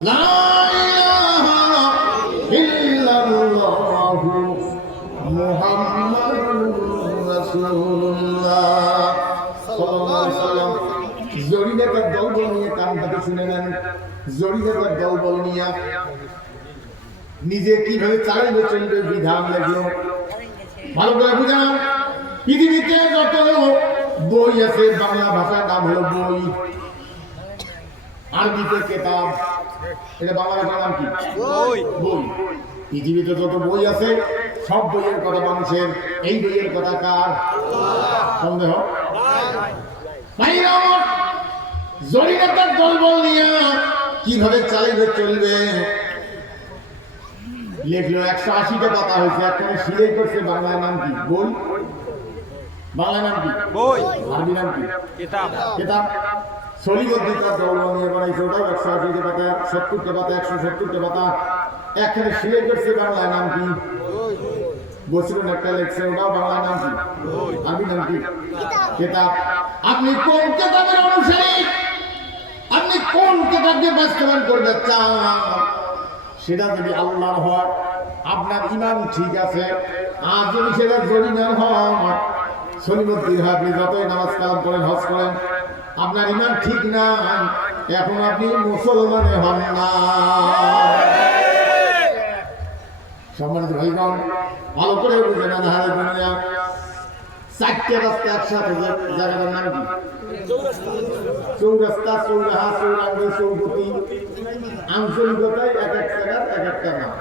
লা ইলাহা ইল্লাল্লাহু মুহাম্মাদুর রাসূলুল্লাহ সাল্লাল্লাহু আলাইহি ওয়াসাল্লাম। জরিদার দলবল নিয়ে কান থেকে শুনে নেন। জরিদার দলবল নিয়ে নিজে কিভাবে চালাইবে চলবে বিধান লাগলো ভালো করে বুঝান। পৃথিবীতে যত বই আছে বাংলা ভাষার নাম হলো বই, আরবিতে কেতাব। এটা বাংলা ভাষার নাম কি? বই। বই। পৃথিবীতে যত বই আছে সব বইয়ের কথা মানুষের, এই বইয়ের কথা কার? সন্দেহ জরিনাতার দলবল নিয়ে কিভাবে চালিয়ে চলবে লেখলো। 180টা পাতা হয়েছে, একটা সিলেই করছে। বাংলার নাম কি? বই। বাংলা নাম কি? বই। আরবি নাম কি? কেতাব। কেতাব। সলিগদ্দিতার দলবল নিয়ে বানাইছে, ওটাও 180টা পাতা, 70টা পাতা, 170টা পাতা। একখানে সিলেই করছে, বাংলার নাম কি? বসরুন একটা লেখছে, ওটাও বাংলা নাম কি? আরবি নাম কি? কেতাব। আপনি কোন কেতাবের অনুসারী? আপনি কোন কেতাবকে বাস্তবায়ন করতে চান? সেটা যদি আল্লাহর হয় আপনার ঈমান ঠিক আছে, আর যদি সেটা জরিনার হয়, সলিমুদ্দিন হয়, আপনি যতই নামাজ কালাম করেন, হজ করেন, আপনার ঈমান ঠিক না, এখন আপনি মুসলমানে হন না। সম্মানিত ভাইগণ, ভালো করে বুঝে না। হারে দুনিয়া 4টে রাস্তা একসাথে, জায়গাটার নাম কি? চৌরাস্তা, চৌরাহা, চৌরাঙ্গি, চৌপতি। আঞ্চলিকতায় এক এক জায়গার এক একটা নাম।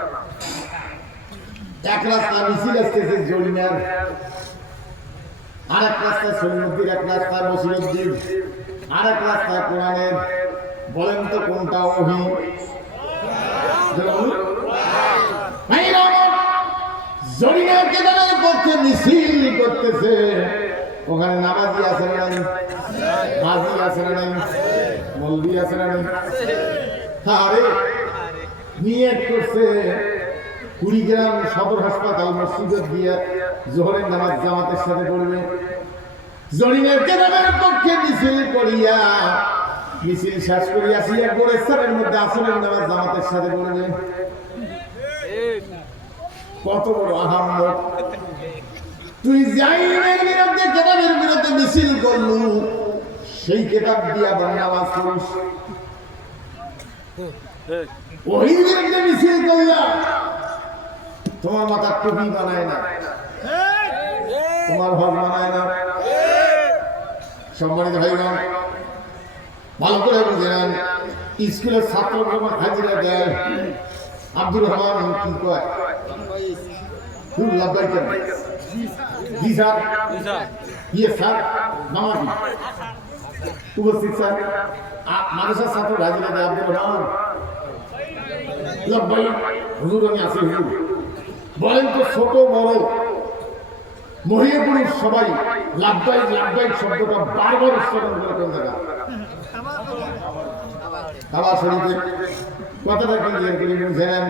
এক রাস্তা মিছিল আসতেছে জরিনার, আর এক রাস্তা সলিমুদ্দিন, এক রাস্তা মসিরুদ্দিন, আর এক রাস্তা কোরআনের। বলেন তো কোনটা ওহী? জরিনার কেতাবের পক্ষে মিছিল করতেছে। ওখানে নামাজি আছে না নাই? হাজি আছে না নাই? মৌলবি আছে না নাই? আরে নিয়ত করছে কুড়িগ্রাম সদর হাসপাতাল মসজিদে দিয়ে জোহরের নামাজ জামাতের সাথে পড়বে। জরিনার কেতাবের পক্ষে মিছিল করিয়া, মিছিল শেষ করিয়া সিয়া গোরেস্তানের মধ্যে আসরের নামাজ জামাতের সাথে পড়বে। কত বড় আহাম্মক! তুই জাইনের বিরুদ্ধে, কেতাবের বিরুদ্ধে মিছিল করলু, সেই কেতাব দিয়া নামাজ পড়িস। ওই বিরুদ্ধে মিছিল করলা, তোমার মাথা টুপি বানায় না, তোমার হক বানায় না। সম্মানিত ভাইগণ, ভালো করে বুঝে নেন। স্কুলের ছাত্র যখন হাজিরা দেয়, আব্দুর রহমান কি কয়? লাভবাই কেন? জি স্যার, ইয়ে স্যার, নামাজি উপস্থিত স্যার। মাদ্রাসার ছাত্র হাজিরা দেয়, আব্দুর রহমান লাভবাই, হুজুর আমি আছি হুজুর। বলেন তো ছোট বড় মহিলা পুরুষ সবাই লাভবাই লাভবাই শব্দটা বারবার উচ্চারণ করে কোন জায়গা? কাবা শরীফে। কথাটা কি দিয়ে করে বুঝেন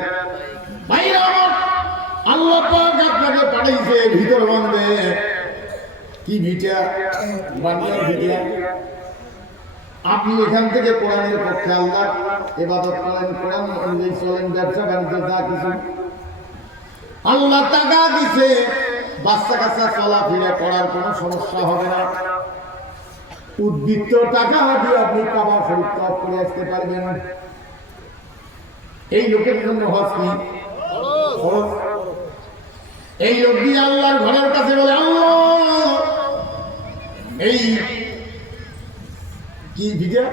ভাইরা আমার? আল্লাহ পাক আপনাকে পাঠাইছে ভিতর বন্ধে। কি ভিটা? বানিয়ার ভিটা। আপনি এখান থেকে কোরআনের পক্ষে আল্লাহ ইবাদত করেন, কোরআন অনুযায়ী চলেন, ব্যবসা বাণিজ্য যা কিছু আল্লাহ টাকা দিছে, বাচ্চা কাচ্চা চলাফেরা করার কোনো সমস্যা হবে না। উদ্বৃত্ত টাকা দিয়ে আপনি কাবা শরীফ তওয়াফ করে আসতে পারবেন। এই লোকের জন্য হজ কি ফরজ? এই লোক দিয়ে আল্লাহর ঘরের কাছে বলে, আল্লাহ এই কি ভিজা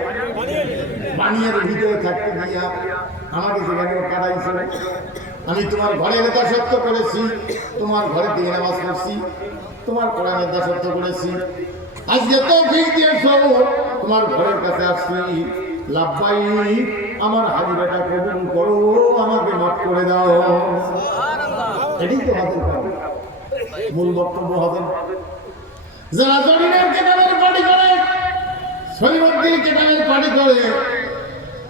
বানিয়ার ভিতরে থাকতে দিয়া আমাকে সেখানে কাটাইছিল। আমি তোমার ঘরের দাসত্ব করেছি, তোমার ঘরে থেকে নামাজ পড়ছি, তোমার কোরআনের দাসত্ব করেছি। আজকে তৌফিক দিয়েছ, তোমার ঘরের কাছে আসছি। লাভবাই, আমার হাজিরাটা কবুল করো, আমাকে মাফ করে দাও। এটাই তো হজের কারণ, মূল বক্তব্য হজের। যারা জরিনার কেতাবের পার্টি করে, সলিমুদ্দিন কেতাবের পার্টি করে,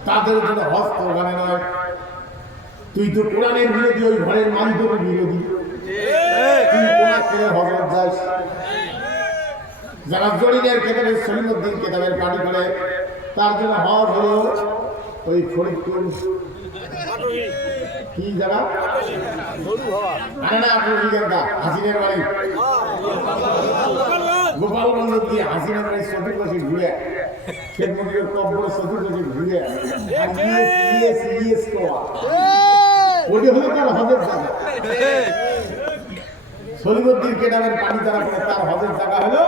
তাদের জন্য হজ তো ওখানে নয়। তুই তো কোরআনের বিরোধী, ওই ঘরের মালিকের বিরোধী। তুই কোরআন করে হজরত যাস। যারা জরিনার কেতাবের, সলিমুদ্দিন কেতাবের পার্টি করে, তার জন্য হজ হলো ওই ফরিদপুর কি জায়গা আরে না হাসিনের বাড়ি গোপালগঞ্জ দিয়ে হাসিনের বাড়ি চতুর্পাশে ঘুরে শেখ মুজিবের কবর চতুর্পাশে ঘুরে ওটা হলো তার হজের জায়গা সলিমুদ্দিন কেদারের পানি তারা করে তার হজের জায়গা হলো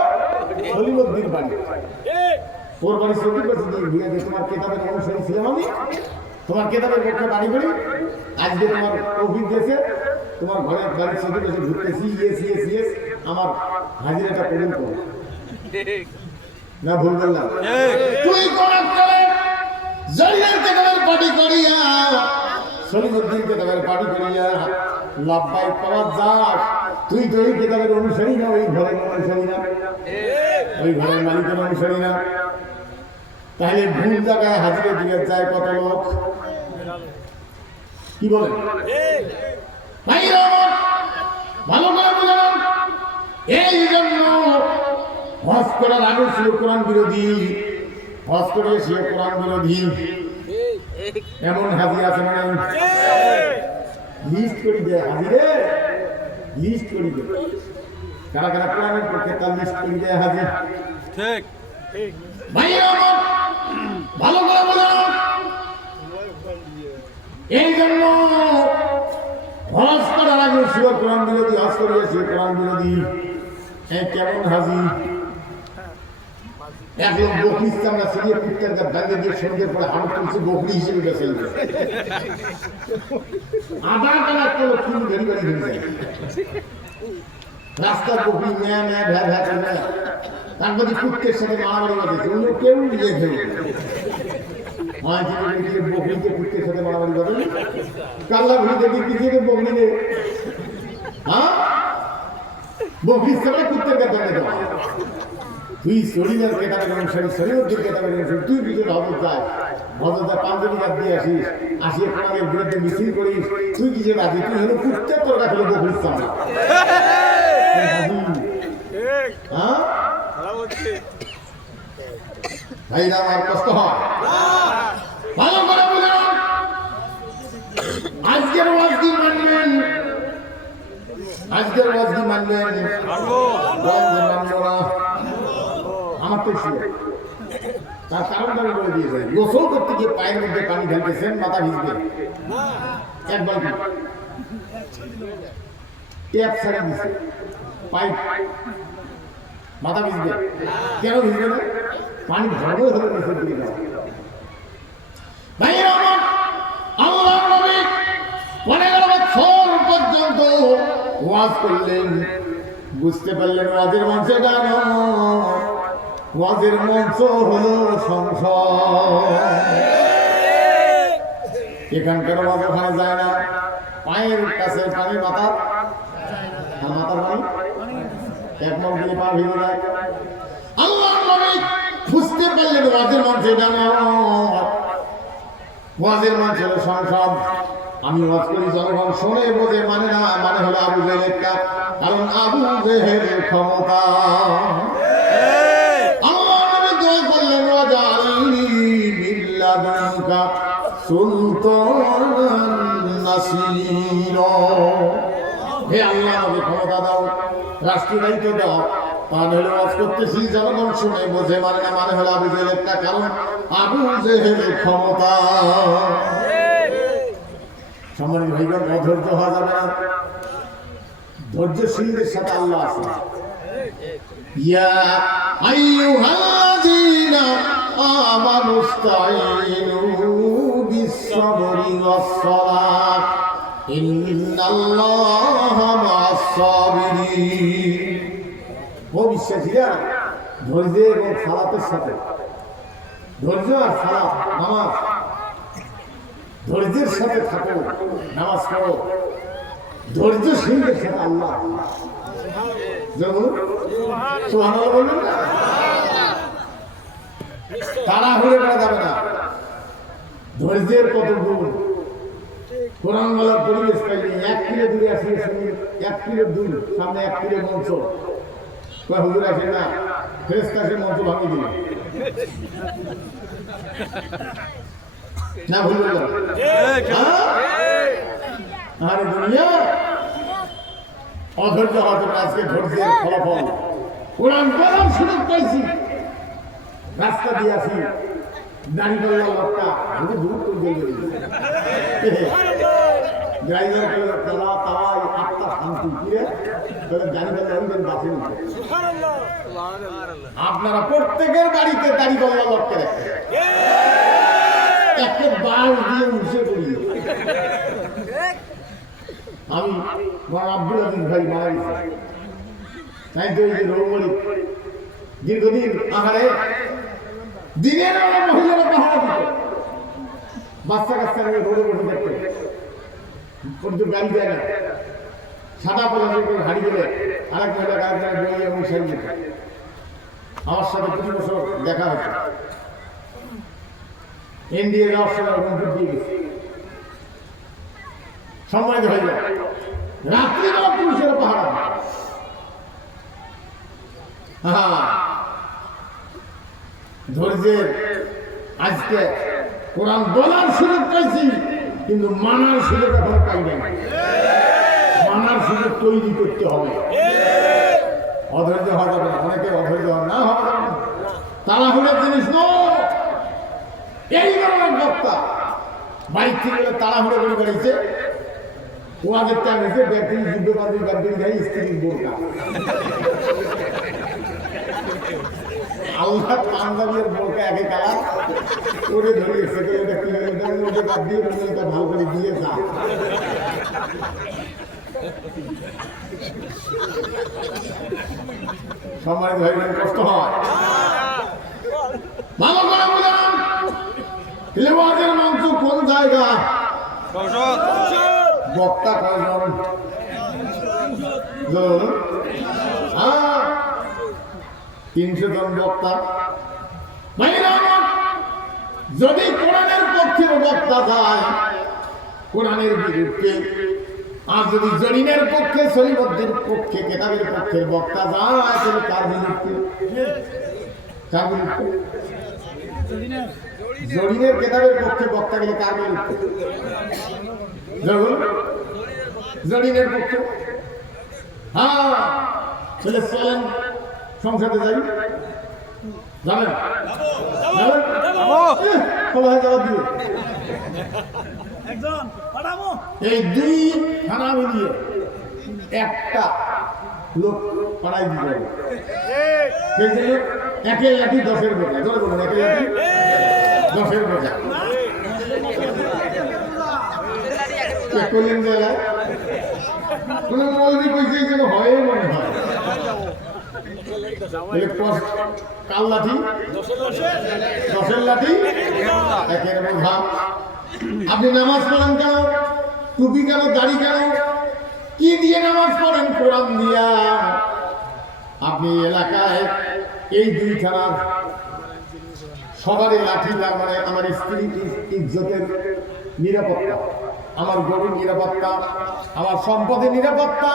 সলিমুদ্দিন পানি ওর বাড়ি চতুর্পাশে দিয়ে ঘুরে যে তোমার কেতাবের অনুসারী ছিলাম আমি তোমার কেতাবের পক্ষে বাড়ি করি আজকে তোমার অভিজ্ঞ দিয়েছে তোমার ঘরের বাড়ির চতুর্পাশে ঘুরতেছি ইয়েস আমার হাজিরাটা কবুল করো না ভুল বললাম তুই কোন জলিলের কেতাবের পার্টি করিয়া সলিমুদ্দিন কেতাবের পার্টি করিয়া লাভবাই পাওয়া যাক তুই তো ওই কেতাবের অনুসারী না ওই ঘরের অনুসারী না ওই ঘরের মালিকের অনুসারী না তাহলে ভুল জায়গায় হাজিরে দিয়ে যায় কত লোক কি বলেন ভালো করে বুঝলাম এই জন্য হজ করার আগে ছিল কোরআন বিরোধী হজ করে সে কোরআন বিরোধী এমন হাজি আছে মানে লিস্ট করে দেয় হাজিরে লিস্ট করে দেয় কারা কারা কোরআনের পক্ষে তার লিস্ট করে দেয় হাজির ঠিক ভাই আমার ভালো করে বুঝলাম এই জন্য হজ করার আগে ছিল কোরআন বিরোধী হজ করিয়েছে কোরআন বিরোধী কেমন হাজি এক লোক বকরি চামড়া ছিঁড়িয়ে কুত্তার গাছ ভাঙে দিয়ে সন্ধ্যের পরে হামট করছে বকরি হিসেবে বেছে আধা টাকা একটা লোক কিন্তু ভেরি ভেরি ভেরি যায় রাস্তার বকরি মেয়া মেয়া ভ্যা ভ্যা করে মেয়া তার মধ্যে কুত্তের সাথে মারামারি বাঁধেছে অন্য কেউ নিজে খেয়ে বকরিকে কুত্তের সাথে মারামারি বাঁধে কাল্লা ঘুরে দেখি পিছিয়ে বকরি রে হ্যাঁ বকরির সামনে কুত্তের গাছ ভাঙে দেওয়া তুই শরীরের কেতাবের অনুসারী শরীরের কেতাবের অনুসারী তুই পিছনে হজর যায় হজরটা পাঞ্জাবি গাছ দিয়ে আসিয়ে কোরআনের বিরুদ্ধে মিছিল করিস তুই কিসে রাজি তুই হলো কুত্তের তোর গাছ হলো বকরির সামনে ভাইরা আমার কষ্ট হয় ভালো করে বুঝলাম আজকের ওয়াজ কি মানবেন আজকের ওয়াজ কি মানবেন মানবো না আমার তো তার কারণটা আমি বলে দিয়ে যাই গোসল করতে গিয়ে পায়ের মধ্যে পানি ঢালতেছেন মাথা ভিজবে এক বালতি ট্যাপ ছাড়া দিচ্ছে পাইপ মাথা ভিজবে কেন ভিজবে না পানি ধরবে ধরে গোসল দিয়ে যাওয়া ভাইয়ের আমার আল্লাহর নবী 15 বছর পর্যন্ত ওয়াজ করলেন বুঝতে পারলেন ওয়াজের মঞ্চে গান ওয়াজের মঞ্চ হলো সংসার এখানকার ওয়াজ ওখানে যায় না পায়ের কাছে পানি মাথার মাথার পানি এক মন দিলে পা ভিজে যায় আল্লাহর নবী বুঝতে পারলেন ওয়াজের মঞ্চে গান ওয়াজের মঞ্চ হলো সংসার আমি ওয়াজ করি জনগণ শোনে বোঝে মানে না মানে হলো আবু জেহেলের কাজ কারণ আবু জেহেলের ক্ষমতা আল্লাহ নবী দোয়া করলেন ওয়াজআলনি বিল্লাদুনকা সুলতানান নাসীরা হে আল্লাহ আমাকে ক্ষমতা দাও রাষ্ট্রীয় দায়িত্ব দাও মানে হলো ওয়াজ করতেছি জনগণ শুনে বোঝে মানে না মানে হলো আবু জেহেলের কাজ কারণ আবু জেহেলের ক্ষমতা সম্মানিত ভাইগণ অধৈর্য হওয়া যাবে না ধৈর্যশীলদের সাথে আল্লাহ আছে ইয়া আইয়ুহাল্লাযীনা আমানুস্তাঈনু বিস-সাবরি ওয়াস-সালাত ইন্নাল্লাহা মা'আস-সাবিরিন ও বিশ্বাসীরা ধৈর্য এবং সালাতের সাথে ধৈর্য আর সালাত নামাজ ধৈর্যের সাথে থাকো নামাজ পড়ো ধৈর্যশীলদের সাথে আল্লাহ সুবহানাল্লাহ বলবেন না তারা হয়ে বেড়া যাবে না ধৈর্যের কত গুণ কোরআন বলার পরিবেশ পাইনি 1 কিলো দূরে আসলে শুনি 1 কিলো দূর সামনে 1 কিলো মঞ্চ হুজুর আসে না ফেরেশতা এসে মঞ্চ ভাঙিয়ে দিল না ভুল বললাম? আরে দুনিয়া অধৈর্য হয়তো আজকে ধৈর্যের ফলাফল। কোরআন বলার সুযোগ পাইছি, রাস্তা দিয়ে আসি, দাঁড়িয়ে বললাম লোকটা আমি দূর করে দিয়ে ড্রাইভার তারা তাওয়াই আত্মা শান্তি ফিরে দাঁড়িয়ে বললেন বাসে আপনারা প্রত্যেকের বাড়িতে দাঁড়িয়ে বললাম লোককে রাখেন, একটা বাস দিয়ে উঠে পড়ি। আমি আব্দুল আজিজ ভাই মারা গেছি, তাই তো এই যে রৌমণি দীর্ঘদিন আহারে দিনের মহিলারা পাহাড়া দিত, বাচ্চা কাচ্চা নিয়ে রোডে বসে থাকতে পর্যন্ত গাড়ি দেয় না, সাদা পলাশে করে হারিয়ে গেলে আরেক মহিলা গাড়ি গাড়ি বইয়ে অনুসারী যেত। আমার সাথে প্রতি বছর দেখা হতো, এনডিএ যাওয়ার সময় রংপুর দিয়ে গেছে। সম্মানিত হয়ে যায় রাত্রিবেলা পুলিশের পাহাড়া। ধৈর্যের আজকে কোরআন বলার সুযোগ পাইছি, কিন্তু মানার সুযোগ এখন পাই না। মানার সুযোগ তৈরি করতে হবে। অধৈর্য হওয়া যাবে না, অনেকে অধৈর্য না হওয়া যাবে না, তাড়াহুড়োর জিনিস নয়। এই ধরনের বক্তা বাইক থেকে তাড়াহুড়ো করে বেড়েছে, ওয়াদের টাইম হয়েছে ব্যাটারি যুদ্ধ বাদী ব্যাটারি গাড়ি স্ত্রীর বোরকা আল্লাহ পাঞ্জাবির বোরকা একে কালার করে ধরিয়েছে, ওটা বাদ দিয়ে ওটা ভালো করে দিয়ে যা। সম্মানিত হয়ে গেলে কষ্ট হয়। ভালো করে বললাম ওয়াদের মঞ্চ কোন জায়গা, বক্তা কয়জন? 300 জন বক্তা। যদি কোরআনের পক্ষের বক্তা যায় কোরআনের বিরুদ্ধে, আর যদি জরিনের পক্ষে সলিবদ্দের পক্ষে কেতাবের পক্ষের বক্তা যায় তাহলে কার বিরুদ্ধে? কার বিরুদ্ধে? জরিনের কেতাবের পক্ষে বক্তা গেলে কার বিরুদ্ধে? জরিনের পক্ষে। হ্যাঁ ছেলে চলেন সংসদে যাই, যাবেন? সবাই জবাব দিয়ে এই দুই থানা মিলিয়ে একটা লোক পাড়াই দিতে হবে। একের লাঠি 10-এর বোঝা, ধরে বলুন একের লাঠি 10-এর বোঝা। কলিম জেলায় কোন মৌলবি কইছে যেন হয় মনে হয় কাল লাঠি 10-এর লাঠি একের বোঝা। আপনি নামাজ পড়েন কেন? টুপি কেন? দাড়ি কেন? কি দিয়ে নামাজ পড়েন? কোরআন দিয়া। আপনি এলাকায় এই দুই থানার সবারই লাঠি, তার মানে আমার স্ত্রী ইজ্জতের নিরাপত্তা, আমার গরুর নিরাপত্তা, আমার সম্পদের নিরাপত্তা,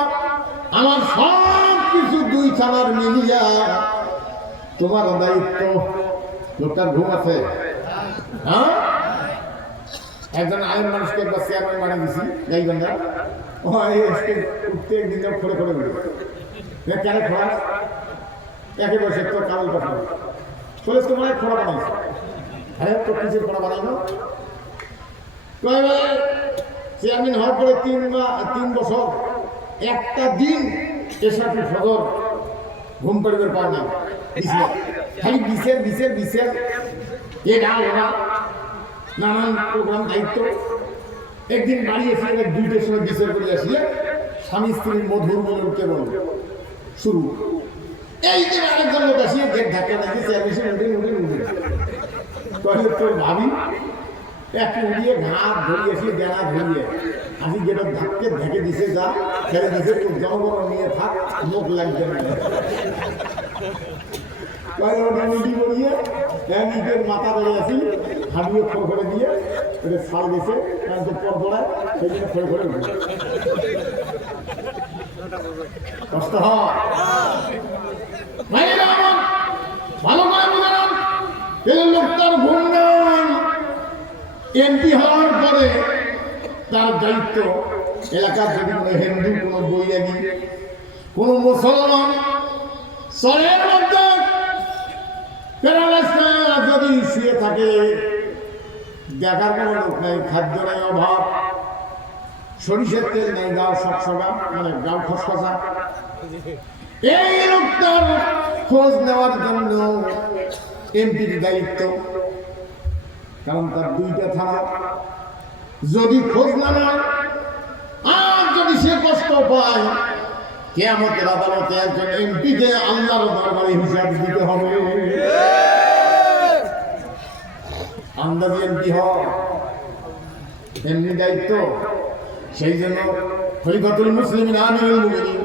আমার সব কিছু দুই থানার মিলিয়া তোমার দায়িত্ব। লোকটার ঘুম আছে? হ্যাঁ, একজন আইন মানুষকে একবার চেয়ারম্যান বানিয়ে দিছি গাইবান্ধা, উঠতে একদিন খোলে খোলে উঠে কেন খোলাস? একে বসে তোর কাবল কথা বলে তোমার খোলা বানাইছে। হ্যাঁ, তোর কিসের খোলা বানানো? চেয়ারম্যান হওয়ার পরে 3 বছর একটা দিন এসআরপি ফজর ঘুম পরিবার পাওয়া না, খালি বিশের এটা ওরা নানান প্রোগ্রাম দায়িত্ব। একদিন বাড়ি এসে 2টার সময় বিচার করে আসিয়ে স্বামী স্ত্রীর মধুর মিলন কেবল শুরু। এই যে আরেকজন লোক আসিয়ে গেট ধাক্কা লাগিয়ে চেয়ারম্যান তাহলে তোর ভাবি এক উড়িয়ে ঘাট ধরিয়েছি, দেনা ধরিয়ে আজি গেটের ধাক্কে ঢেকে দিছে, যা ফেলে দিছে, তোর জনগণ নিয়ে থাক, মুখ লাগবে না। মাথা বেড়ে আসি হাবিয়ে খড় করে দিয়ে ওটা ছাল গেছে, কারণ তো পর পড়ায় সেই জন্য খড়ে খড়ে উঠে কষ্ট হয়। ভালো করে বুঝলাম লোকটার ঘুম নেই, এমপি হওয়ার পরে তার দায়িত্ব এলাকার যদি কোনো হিন্দু, কোনো বৈরাগী, কোনো মুসলমান শহরের মধ্যে যদি শুয়ে থাকে, দেখার কোনো লোক নাই, খাদ্য নাই, অভাব, সরিষার তেল নেই, গাও সকসকা, মানে গাও খসখসা, এই লোকটার খোঁজ নেওয়ার জন্য এমপির দায়িত্ব। কারণ তার দুইটা থানা, যদি খোঁজ না নেয় আর যদি সে কষ্ট পায়, কিয়ামতের আদালতে একজন এমপিকে আল্লাহর দরবারে হিসাব দিতে হবে। আন্দাজি এমপি হয়, এমনি দায়িত্ব। সেই জন্য খলিফাতুল মুসলিমিন আমিরুল মুমিনিন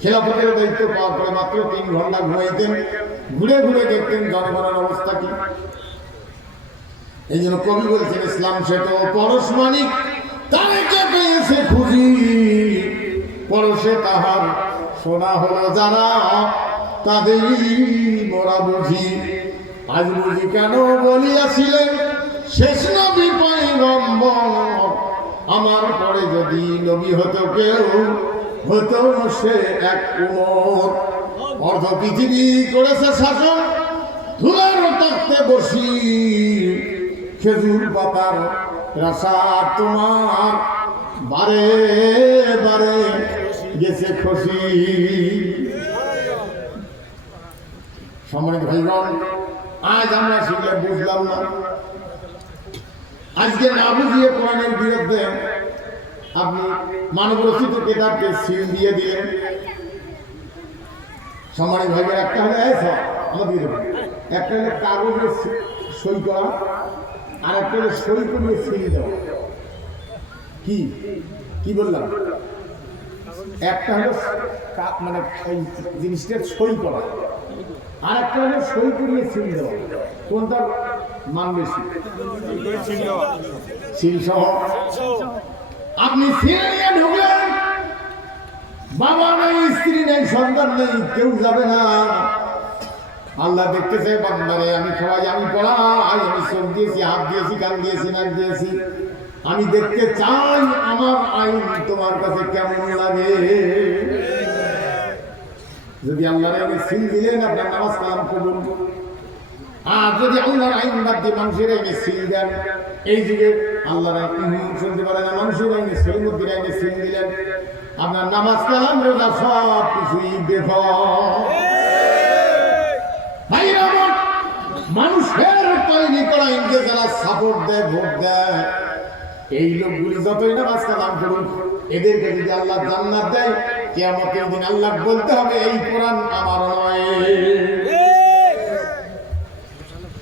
খেলাফতের দায়িত্ব পাওয়ার পরে মাত্র 3 ঘন্টা ঘুমাইতেন, ঘুরে ঘুরে দেখতেন জনগণের অবস্থা কি। এই জন্য কবি বলছেন, ইসলাম সে তো পরশমানিক, তারেকে পেয়েছে খুঁজি, পরশে তাহার সোনা হলো যারা, তাদেরই মোরা বুঝি। আজ বুঝি কেন বলিয়াছিলেন শেষ নবী পয়গম্বর, আমার পরে যদি নবী হতো কেউ, হতো সে এক উমর। অর্ধ পৃথিবী করেছে শাসন, ধুলার তক্তে বসি, খেজুর পাতার রাসা তোমার বারে বারে গেছে খুশি। সম্মানিত ভাইগণ, আজ আমরা শিখলে বুঝলাম না, আজকে না বুঝিয়ে কোরআনের বিরুদ্ধে আপনি মানব রচিত কিতাবকে সিল দিয়ে দিলেন। সম্মানিত ভাইগণ, একটা হলে আমাদের একটা হলে কাগজে সই করা, আর একটা হলে সই করিয়ে সিল দেওয়া। কি কি বললাম? একটা হলো মানে এই জিনিসটার সই করা, আর একটা হলো সই করিয়ে সিল দেওয়া। কোনটা মান বেশি? সিল সহ। আপনি সিল নিয়ে ঢুকলেন, বাবা নেই, স্ত্রী নেই, সন্তান নেই, কেউ যাবে না। আল্লাহ দেখতেছে বান্দারে, আমি খাওয়াই, আমি পড়াই, আমি চোখ দিয়েছি, হাত দিয়েছি, কান দিয়েছি, নাক দিয়েছি, আমি দেখতে চাই আমার আইন তোমার কাছে কেমন লাগে। যদি আল্লাহর আইনে সিল দিলেন, আপনার নামাজ কালাম কবুল। আর যদি আল্লাহর আইন বাদ দিয়ে মানুষের আইনে সিল দেন, এই যুগে আল্লাহর আইন শুনতে পারে না, মানুষের আইনে সলিমুদ্দিন আইনে সিল দিলেন, আপনার নামাজ কালাম রোজা সব কিছুই বেফল। মানুষের তৈরি করা আইনকে যারা সাপোর্ট দেয়, ভোট দেয়, এই লোকগুলি যতই নামাজ কালাম করুন, এদেরকে যদি আল্লাহ জান্নাত দেয়, কিয়ামতের দিন আল্লাহ বলতে হবে এই কোরআন আমার নয়।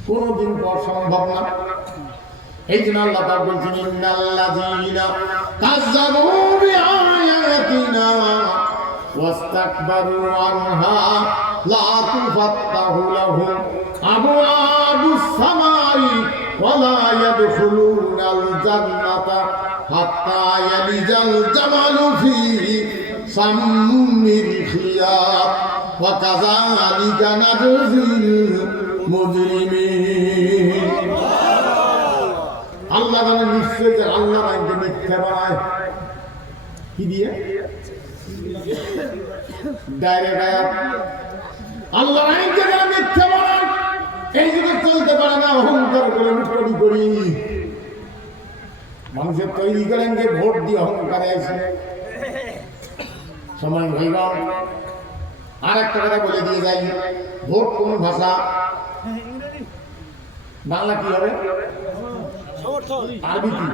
কোনদিন পর সম্ভব না। এই জন্য আল্লাহ তাআলা বলছেন, ইন্নাল্লাযীনা কাযযাবু বিআয়াতিনা ওয়াস্তাকবারু আনহা লা তুফাত্তাহু লাহুম আবওয়াবুস সামাই ওয়া লা ইয়াদখুলুনাল জান্নাতা হাত্তা ইয়ালিজাল জামালু ফি সাম্মিল খিয়াত ওয়া কাযালিকা নাজজিল মুজরিমিন। আল্লাহ জানেন নিশ্চয় যে আল্লাহ আইনকে মিথ্যা বানায়। কি দিয়ে? ডাইরেক্ট আয়াত। আল্লাহ আইনকে যারা মিথ্যা বানায়, এই যুগে চলতে পারে না, অহংকার করে মুখরি করি। মানুষের তৈরি করেন যে ভোট দিয়ে অহংকারে আছে। সময় হইল। আর একটা কথা বলে দিয়ে যাই, ভোট কোন ভাষা? বাংলা কি হবে? আরবি কি?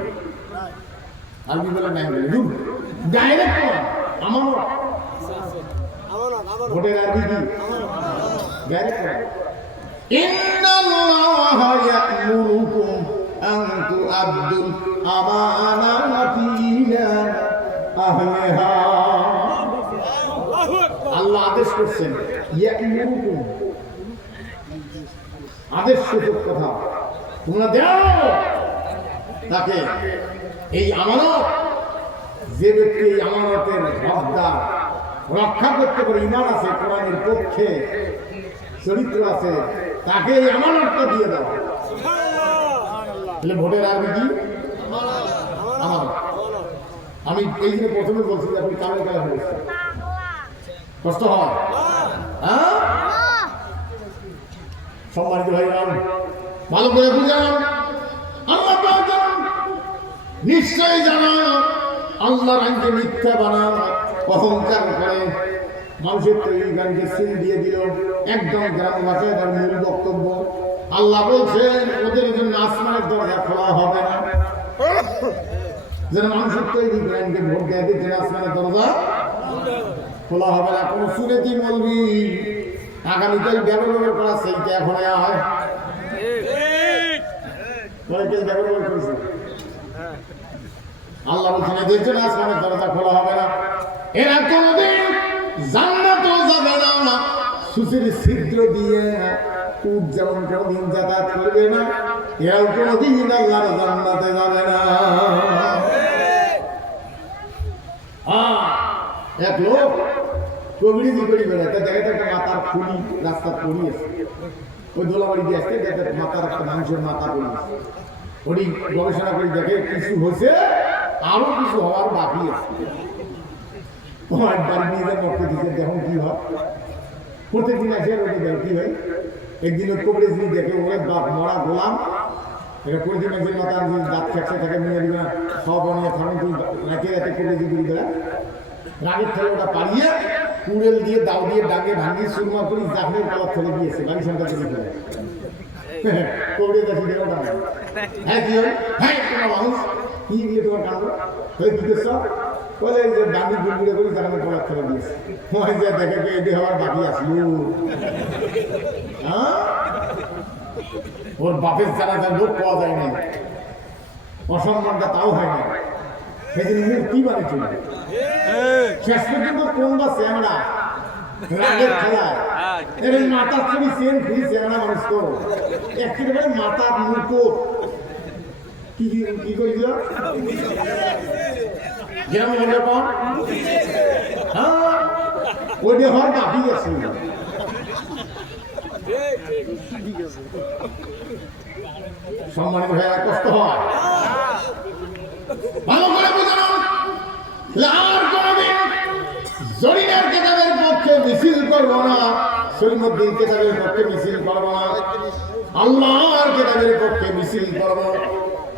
আরবি বলে নাই বলে ডাইরেক্ট আমানত। ভোটের আরবি কি? ডাইরেক্ট। ইন্নাল্লাহা ইয়া'মুরুকুম আন তু'আদ্দুল আমানাতি ইলা আহলিহা। আল্লাহ আদেশ করছেন, ইয়া'মুরুকুম, আদেশ সূচক কথা, তোমরা দাও তাকে এই আমানত। যে ব্যক্তি এই আমানতের হকদার, রক্ষা করতে পারে, ঈমান আছে, কোরআনের পক্ষে চরিত্র আছে, তাকে এই আমানতটা দিয়ে দাও। তাহলে ভোটের আরবি কি? আমার। আমি এই যে প্রথমে বলছি যে আপনি কালো কালো হয়েছে, কষ্ট হয়? হ্যাঁ, সম্মানিত ভাইরা ভালো করে বুঝান, আল্লাহ নিশ্চয় জানা আল্লাহর আইনকে মিথ্যা বানা অহংকার করে মানুষের তৈরি গানকে সিল দিয়ে দিল। একদম গ্রাম ভাষায় তার মূল বক্তব্য। আল্লাহ বলছেন ওদের জন্য আসমানের দরজা খোলা হবে না, যেন মানুষের তৈরি গানকে ভোট দেওয়া দিচ্ছেন আসমানের দরজা খোলা হবে না। কোনো সুনেতি বলবি আগামীকাল ব্যবহার করা সেইটা এখন হয় ব্যবহার করেছে। আল্লাহ বলছেন এদের জন্য আসমানের দরজা খোলা হবে না, এরা কোনদিন জান্নাতেও যাবে না, সুসের ছিদ্র দিয়ে উট যেমন কোনদিন যাতায়াত করবে না, এরাও কোনদিন আল্লাহর জান্নাতে যাবে না। এক লোক কবিরিজি করে বেড়াতে দেখে একটা মাথার খুলি রাস্তা পড়িয়েছে, ওই দোলাবাড়ি দিয়ে আসতে দেখে মাথার একটা মানুষের মাথা পড়িয়েছে। ওই গবেষণা করে দেখে কিছু হয়েছে, আরো কিছু হওয়ার বাকি আছে। বাড়ি নিয়ে যা করতে দিচ্ছে, দেখুন কি হয়। প্রত্যেকদিন আসে ওকে দেয় কি হয়। একদিন কবিরিজি দেখে ওরা বাপ মরা গোলাম, এটা প্রতিদিন একদিন মাথা দাঁত ফ্যাকসে থাকে নিয়ে দিবে না, সব নিয়ে থাকুন তুই রাতে রাতে কবিরিজি ঘুরি বেড়া। রাগের থেকে ওটা পালিয়ে কুড়েল দিয়ে দাও দিয়ে ডাকে ভাঙিয়ে সুরমা করি জাফরের কলার ফেলে দিয়েছে বাড়ি সামনে চলে ফেলে কবরে দেখি দেওয়া দাম। হ্যাঁ কি হয়, হ্যাঁ তোমার মানুষ কি দিয়ে তোমার কান্ড হয়ে দিতেছ বলে যে ডাঙ্গি গুড়গুড়ে করে জাফরের কলার ফেলে দিয়েছে। মনে যে দেখে কে এটি হওয়ার বাকি আসলো। হ্যাঁ, ওর বাপের জানা যায় লোক পাওয়া যায় না, অসম্মানটা তাও হয় না। সেদিন মূর্তি বানিয়ে চলবে শেষ পর্যন্ত কোনটা চেংড়া রাগের খেলায় এর মাথা ছবি চেন খুবই চেংড়া মানুষ তো একেবারে মাথা মুখো কি কি করে দিল যেমন মনে পান। হ্যাঁ, ওইটা হওয়ার বাকি আছে। সম্মানিত ভাইয়া কষ্ট হয়, ভালো করে বুঝানো। আর কোনদিন জরিনার কেতাবের পক্ষে মিছিল করবো না, সলিমুদ্দিন কেতাবের পক্ষে মিছিল করবো না, আল্লাহর কেতাবের পক্ষে মিছিল করবো,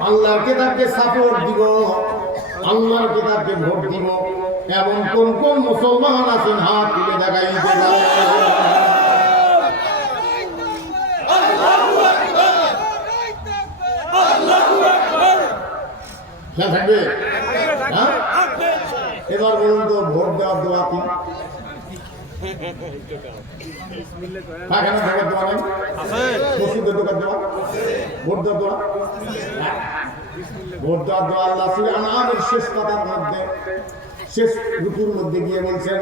আল্লাহর কেতাবকে সাপোর্ট দিব, আল্লাহর কেতাবকে ভোট দিব। এমন কোন কোন মুসলমান আছেন হাত তুলে দেখাইতে পারে? থাকবে এবার বলুন তো ভোট দেওয়ার দোয়া কি? দোয়া নেই, মসজিদের দোকান দেওয়া, ভোট দেওয়ার দোয়া, ভোট দেওয়ার দোয়া আল্লাহ সূরা আনআমের শেষ পাতার মধ্যে শেষ রুকুর মধ্যে গিয়ে বলছেন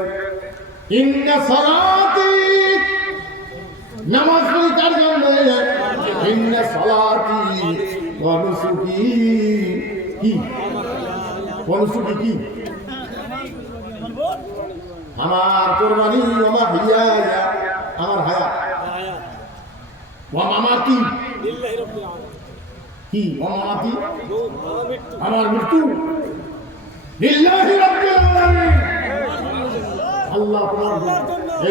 ইন্না সালাতি, নামাজ পড়ি কার জন্য? ইন্না সালাতি ওয়া নুসুকি, কি অনুসুকি কি? আমার কোরবানি, আমার হিয়া, আমার হায়া, মামাতি কি? মামাতি আমার মৃত্যু। লিল্লাহি রাব্বিল আলামিন, আল্লাহ তোমার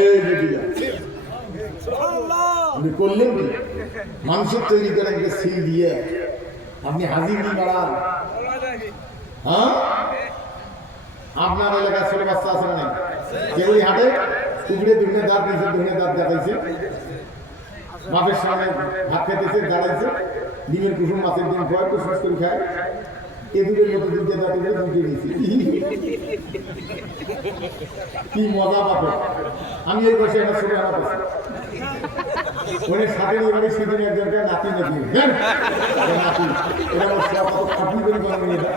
এই যে দিলা আপনি করলেন কি? মানুষের তৈরি করে সিল দিয়ে আপনি হাজির কি বাড়ান? হ্যাঁ, আপনার এলাকায় ছোট বাচ্চা আছে না? যেগুলি হাটে কুকুরে দুর্নে দাঁত নিচে দুর্নে দাঁত দেখাইছে, মাপের সামনে ভাত খেতেছে, দাঁড়াইছে, ডিমের কুসুম মাছের ডিম খায়, কুসুম করে খায়, এ দুটোর মতো দুধে দাঁত দুধে দিয়েছি। কি মজা পাবে! আমি এই বসে একটা ছোট হাত আছি, ওই সাথে এবারে সেদিন একজনকে নাতি নাকি নাতি এটা আপনি করে বানিয়ে দেয়।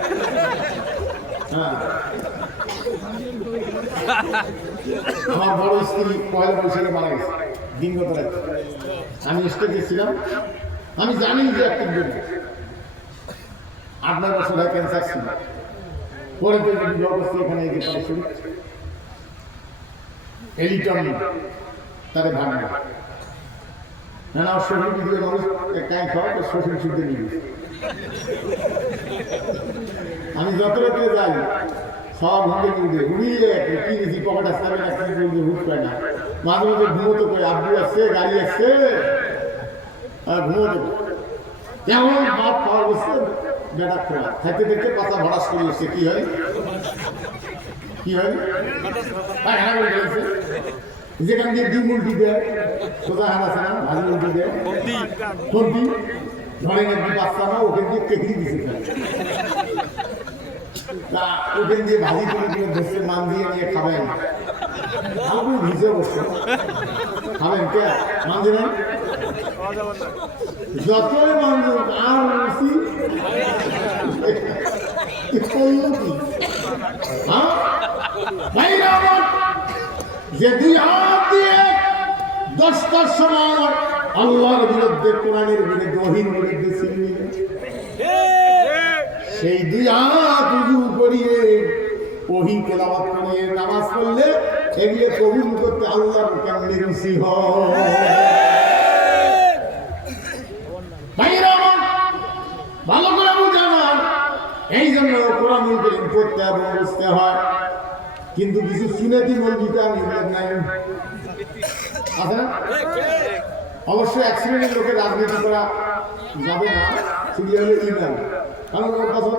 হ্যাঁ, আমার বড় স্ত্রী পয়লা বৈশাখে মারা গেছে দিনগত রাতে। আমি স্টেজে ছিলাম, আমি জানি যে একটা জন্য 8-9 বছর হয় ক্যান্সার ছিল। পরে তো বিবাহ করছি এখানে এই যে সরাসরি এলিটন তাদের ভাঙা না না শরীর দিকে মানুষ টাইম খাওয়া তো শ্বশুর শুদ্ধ নিয়ে গেছে। আমি যত রাত্রে যাই সব ঘুরে ঘুরে ঘুরিয়ে কি দিচ্ছি পকেট আসতে হবে না হুট পায় না মাঝে মাঝে ঘুমোতে করে আব্বু আসছে গাড়ি আসছে আর ঘুমোতে কেমন ভাত খাওয়া বসছে বেড়া খোলা খাইতে দেখতে পাতা ভরাস করে এসছে কি হয় কি হয় যেখান দিয়ে ডিম উল্টি দেয় সোজা হান আছে না ভাজি উল্টি দেয় সর্দি ধরেন একটি বাচ্চা না ওখান দিয়ে কেটে দিছে ওখান দিয়ে ভাজি করে দিয়ে ধরছে মান দিয়ে নিয়ে খাবেন আপনি ভিজে বসে খাবেন কে মান দেবেন যতই মানুষ আর রুচি করলো কি যে দুই হাত দিয়ে 10টার সময় আল্লাহর বিরুদ্ধে কোরআনের বিরুদ্ধে ওহীর বিরুদ্ধে ছিলেন সেই দুই হাত উযু করিয়ে ওহী তেলাওয়াত করিয়ে নামাজ পড়লে এগুলো কবুল করতে আল্লাহর কেমনে রুচি হয় ভালো করে বুঝান এই জন্য কোরআন কারীম পড়তে এবং বুঝতে হয় কিন্তু কিছু সুন্নতি মৌলবীতে আমি নাই আছে না অবশ্যই এক শ্রেণীর লোকের রাজনীতি করা যাবে না সেগুলি হলো ইমান কারণ ওর কাছে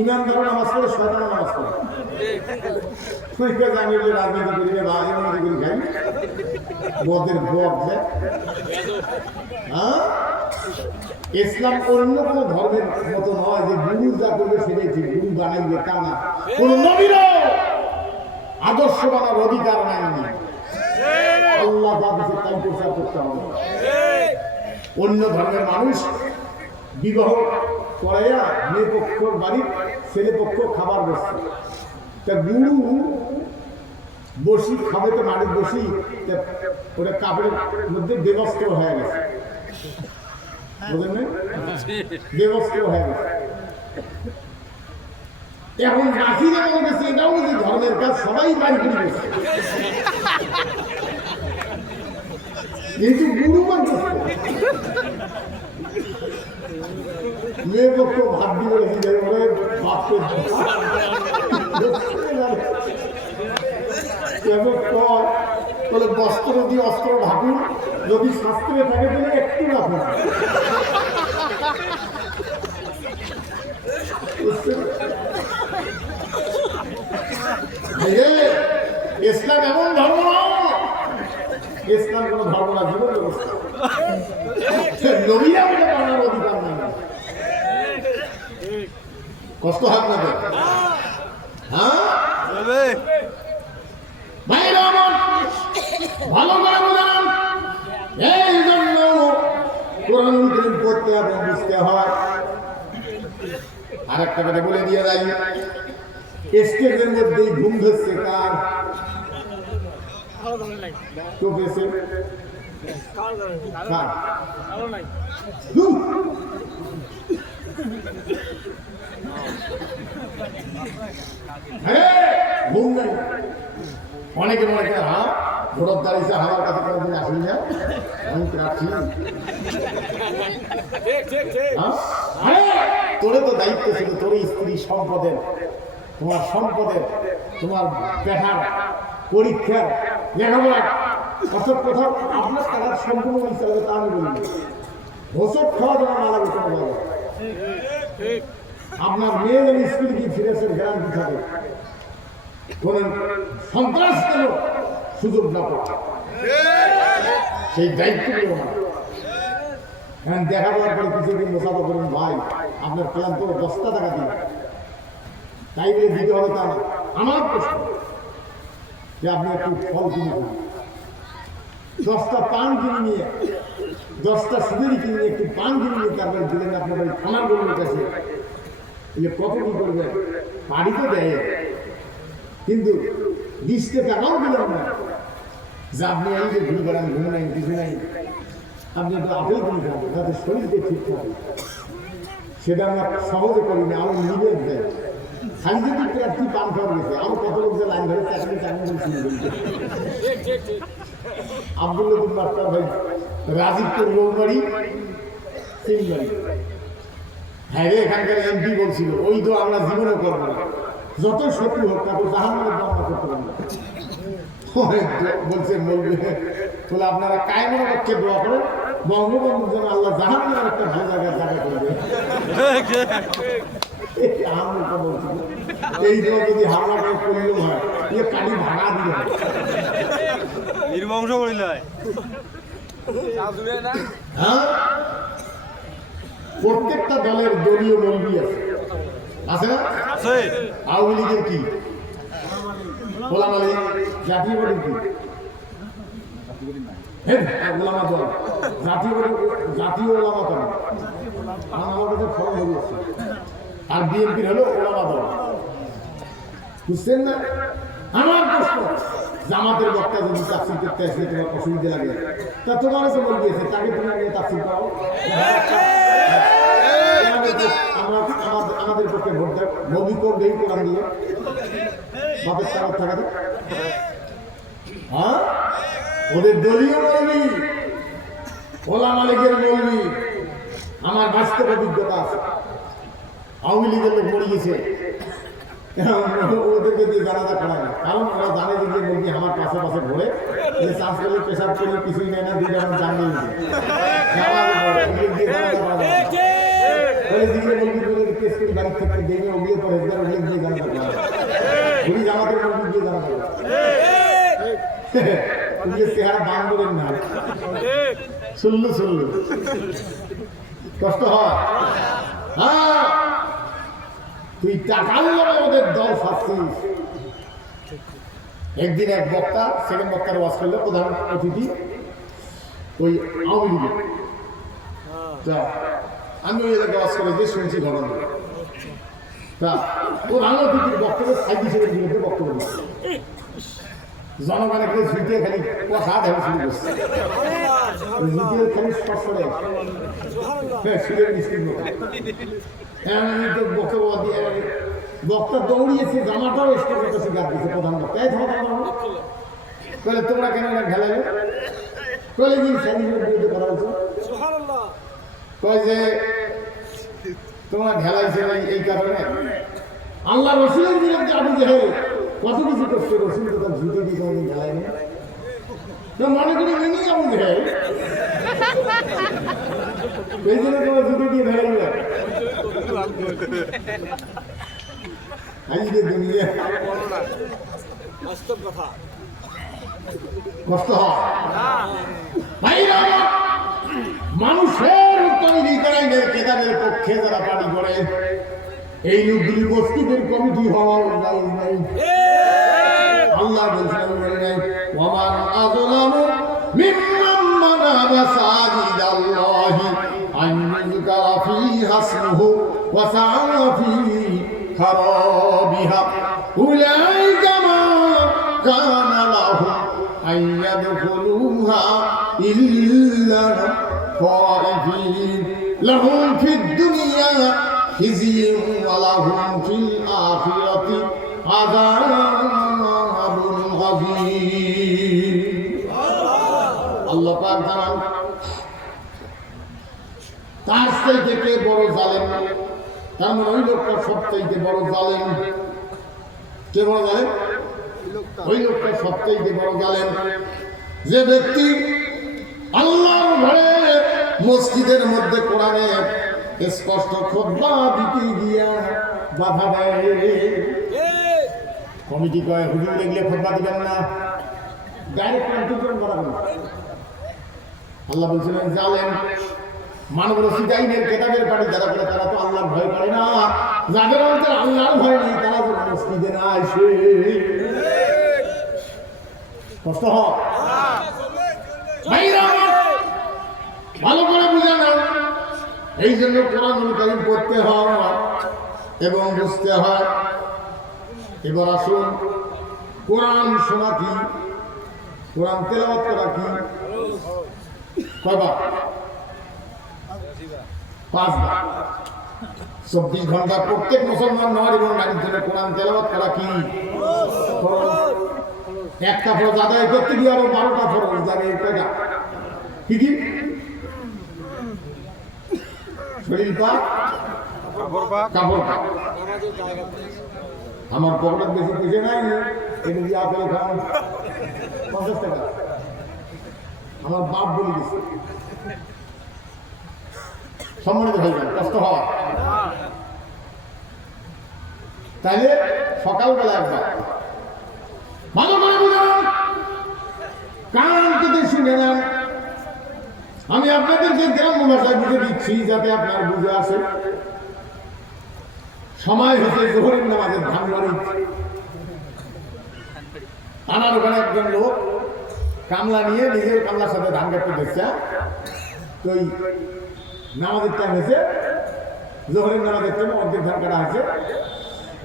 ইমান ধরো নামাজ পড়ে শয়তান নামাজ পড়ে আমি রাজনীতি করি না বা এমনি করি খাই বদের বদ দেয় হ্যাঁ ইসলাম অন্য কোনো ধর্মের মতো নয় যে গুরু যা করবে সেটাই ঠিক গুরু বানাইবে তা না কোন নবীরও আদর্শ বানার অধিকার নাই আল্লাহ যা দিচ্ছে তাই প্রচার করতে হবে অন্য ধর্মের মানুষ বিবাহ করাইয়া মেয়ে পক্ষর বাড়ির ছেলে পক্ষ খাবার বসছে তা গুরু বসি খাবে তো মাটির বসি ওটা কাপড়ের মধ্যে বেবস্ত্র হয়ে গেছে বুঝলেন না বেবস্ত্র হয়ে গেছে এখন রাখি যেমন গেছে এটাও যে ধর্মের কাজ সবাই বাড়ি করে গেছে কিন্তু গুরু মানছে মেয়ে পক্ষ ভাত দিয়ে বলেছি বাপকে বলে বস্ত্র দিয়ে অস্ত্র ঢাকুন যদি শাস্ত্রে থাকে তাহলে একটু রাখুন ইসলাম এমন ধর্ম ইসলাম কোন ধর্ম না জীবন ব্যবস্থা নবীরা বলে বানার অধিকার নাই কষ্ট হয় না হ্যাঁ ভাইরা আমার ভালো করে বুঝান এই জন্য কোরআন কারীম পড়তে এবং বুঝতে হয় আর একটা কথা বলে দিয়ে যাই স্টেজের মধ্যেই ঘুম ধরছে কার চোখেছে ঘুম নাই অনেকে মনে করে হ্যাঁ ঘোড়ার দাঁড়িয়েছে আমার কাছে কোনোদিন আসেন না আমি রাখছি তোরে তো দায়িত্ব ছিল তোর স্ত্রী সম্পদের তোমার সম্পদের তোমার পেশার পরীক্ষার লেখাপড়া কত কোথাও আপনার টাকার সম্পূর্ণ হিসাবে তা আমি বলি ওষুধ খাওয়া যেন না লাগে কোনো ভালো আপনার মেয়ে যেন স্কুল গিয়ে ফিরেছে গ্যারান্টি থাকে কোন সন্ত্রাস কেন সুযোগ না পায় সেই দায়িত্বগুলো না কারণ দেখা যাওয়ার পরে কিছুদিন মোসাফা করুন ভাই আপনার ক্লান্ত 10টা টাকা দিন তাই বলে দিতে হবে তা না আমার প্রশ্ন যে আপনি একটু ফল কিনে খান 10টা পান কিনে নিয়ে 10টা সুদেরি কিনে নিয়ে একটু পান কিনে নিয়ে তারপরে দিলেন আপনার ওই থানার গরুর কাছে এলে কত কি করবে বাড়ি তো দেয় কিন্তু 20 টাকাও দিলাম না যে আপনি এই যে ঘুরে বেড়ান ঘুম নাই কিছু নাই আপনি একটু আপেল কিনে খান যাতে শরীরকে ঠিক থাকে সেটা আমরা সহজে করি না আরো নিবেদ দেয় খালি যদি প্রার্থী পান খাওয়া গেছে আরো কত লোক যে লাইন ধরে চাকরি আব্দুল লতিফ মাস্টার ভাই রাজীবপুর রৌবাড়ি সিংবাড়ি হ্যাঁ রে, এখানকার এমপি বলছিল ওই তো আমরা জীবনে করবো না, যত শত্রু হোক তারপর জাহান্নামের দোয়া আমরা করতে পারবো না। বলছে বলবে বলে আপনারা কায়েমের পক্ষে দোয়া করেন, বঙ্গবন্ধুর জন্য আল্লাহ জাহান্নামের একটা ভালো জায়গা করবে। এই দোয়া যদি হামলা করে করলেও হয়, এ কাটি ভাঙা দিল নির্বংশ করিল। হ্যাঁ, প্রত্যেকটা দলের দলীয় মৌলবি আছে না? আওয়ামী লীগের কি গোলাম আলী, জাতীয় পার্টির কি গোলামা দল, জাতীয় ওলামা দল, আমার কাছে ফরম হয়ে যাচ্ছে। আর বিএনপির হলো ওলামা দল, বুঝছেন না? আমার প্রশ্ন, জামাতের বক্তা যদি তাফসীর করতে আসলে তোমার অসুবিধা লাগে, তা তোমার তো বল দিয়েছে তাকে তুমি নিয়ে তাফসীর করো। আমাদের পক্ষে ভোট দেয়, নবী করবে কোরআন দিয়ে বাপের তারা থাকাতে। হ্যাঁ, ওদের দলীয় মৌলবি, ওলামা লীগের মৌলবি। আমার বাস্তব অভিজ্ঞতা আছে, আওয়ামী লীগের লোক মরে গেছে, ওদেরকে দিয়ে জানাজা করায় না, কারণ ওরা জানে যে মুরগি আমার পাশে পাশে ঘুরে চাষ করলে পেশাব করলে কিছুই নেয় না, দুই যখন জানিয়ে চেহারা দান করেন না, শুনলু কষ্ট হয়। হ্যাঁ, তুই টাকার লোভে ওদের দল ফাঁসছিস। একদিন এক বক্তা সেকেন্ড বক্তার ওয়াজ করলে, প্রধান অতিথি ওই আওয়ামী লীগের। আমি ওই এলাকায় ওয়াজ করে যে শুনছি ঘটনা, প্রধান অতিথির বক্তব্য সাইড হিসেবে বিরুদ্ধে বক্তব্য দিচ্ছে, জনগণকে ঝুঁকিয়ে খালি কথা ঢেলে শুরু করছে, ঝুঁকিয়ে খালি স্পর্শ দেয়, হ্যাঁ সুরের মিষ্টির মতো। বক্তব্য দিয়ে বক্তা দৌড়িয়েছে, জামাটাও স্টেজের কাছে গাছ দিচ্ছে প্রধান বক্তা, তোমরা কেন খেলালে কলে দিন স্বাধীনের বিরুদ্ধে করা হয়েছে, কয় যে তোমরা খেলাইছে এই কারণে আল্লাহ রসুলের বিরুদ্ধে আবু জেহেল কত কিছু করছে, রসুল তো তার ঝুঁকে দিয়ে কোনোদিন খেলায়নি, মনে করি মেনেই আবু জেহেল, এই জন্য তোমার ঝুঁকে দিয়ে ধরে গেল। কষ্ট হয় মানুষের তৈরি করাইনের কেদারের পক্ষে যারা পানি করে, এই লোকগুলি মসজিদের কমিটি হওয়ার নাই। আল্লাহ বলছেন ওয়ামান আযলামু মিম্মান মানা মাসাজিদাল্লাহি আন ইযকারা ফীহা ইসমুহু ওয়া সা'a ফী খারাবিহা উলাইকা মা কানা লাহুম আন ইয়াদখুলুহা ইল্লা খাইফিন লাহুম ফিদ দুনিয়া খিজিয়ুন ওয়া লাহুম ফিল আখিরাতি আযাবুন আযীম। আল্লাহ পাক জানান তার থেকে বড় জালেম, তার মানে ওই লোকটা সবচাইতে বড় জালেম। কে বড় জালেম? ওই লোকটা সবচাইতে বড় জালেম যে ব্যক্তি আল্লাহর ভয়ে মসজিদের মধ্যে কোরআনে স্পষ্ট খুতবা দিতে গিয়া বাধা দেয়। কমিটি কয় হুজুর দেখলে খুতবা দিবেন না, ডাইরেক্ট কন্ট্রোল করা হবে। আল্লাহ বলছিলেন জালেম মানব রশিদ আইনের কেতাবের পাঠে যারা করে তারা তো আল্লাহর ভয় করে না, যাদের অন্তরে আল্লাহর ভয় নেই তারা তো মসজিদে না আসে। কষ্ট হয়, ভালো করে বুঝে না। এই জন্য কোরআনুল কারীম পড়তে হয় এবং বুঝতে হয়। এবার আসুন, কোরআন শোনা কি, কোরআন তেলাওয়াত করা কি? কয়বার? 5 বার। 24 ঘন্টা প্রত্যেক মুসলমান নর এবং নারীর জন্য কোরআন তেলাওয়াত করা কি? একটা ফরজ আদায় করতে গিয়ে আরো 12টা ফরজ জানে। কয়টা? কি কি? শরীর পাক, কাপড় আমার পকেট বেশি কিছু নাই, এটা দিয়ে আপেল খান 50 টাকা। আমার বাপ বলে দিচ্ছে। সম্মানিত ভাইবেন, কষ্ট হওয়া তাইলে সকালবেলা একবার ভালো করে বুঝান, কান থেকে শুনে নেন। আমি আপনাদেরকে গ্রাম্য ভাষায় বুঝে দিচ্ছি যাতে আপনার বুঝে আসে। সময় হচ্ছে জোহরের নামাজের ধান বাড়ি। আমার ওখানে একজন লোক কামলা নিয়ে নিজের কামলার সাথে ধান কাটতে দেখছে। তো নামাজের টাইম হয়েছে, জোহরের নামাজের টাইম অর্ধেক ধান কাটা আছে।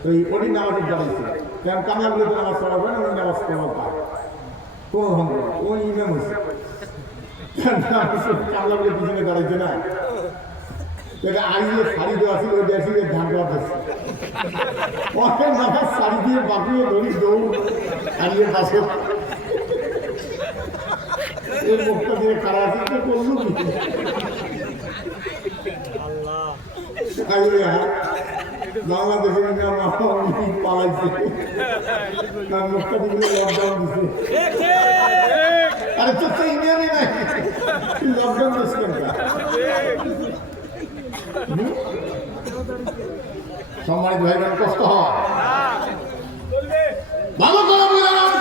তো ওই নামাজের দাঁড়িয়েছে, কারণ কামলাগুলো তো নামাজ পড়াবে না, ওই নামাজ পড়াও পায় কোনো ভঙ্গ না। ওই ইমাম হয়েছে, কামলাগুলো পিছনে দাঁড়াইছে না, এটা আইয়ে শাড়ি দেওয়া ছিল, ওই দেশে ধান কাটা দিচ্ছে। অনেক নামাজ শাড়ি দিয়ে বাঁকিয়ে ধরি দৌড় আইয়ে পাশে এর মুখটা দিয়ে খারাপ আছে, করলো কি বাংলাদেশের পালাইছে, তার মুখটা দিলে লকডাউন দিছে। আরে তো ইন্ডিয়ানে নাই, লকডাউন দিচ্ছে সম্মানিত ভাই বোন, কষ্ট হয় ভালো করে বুঝলাম।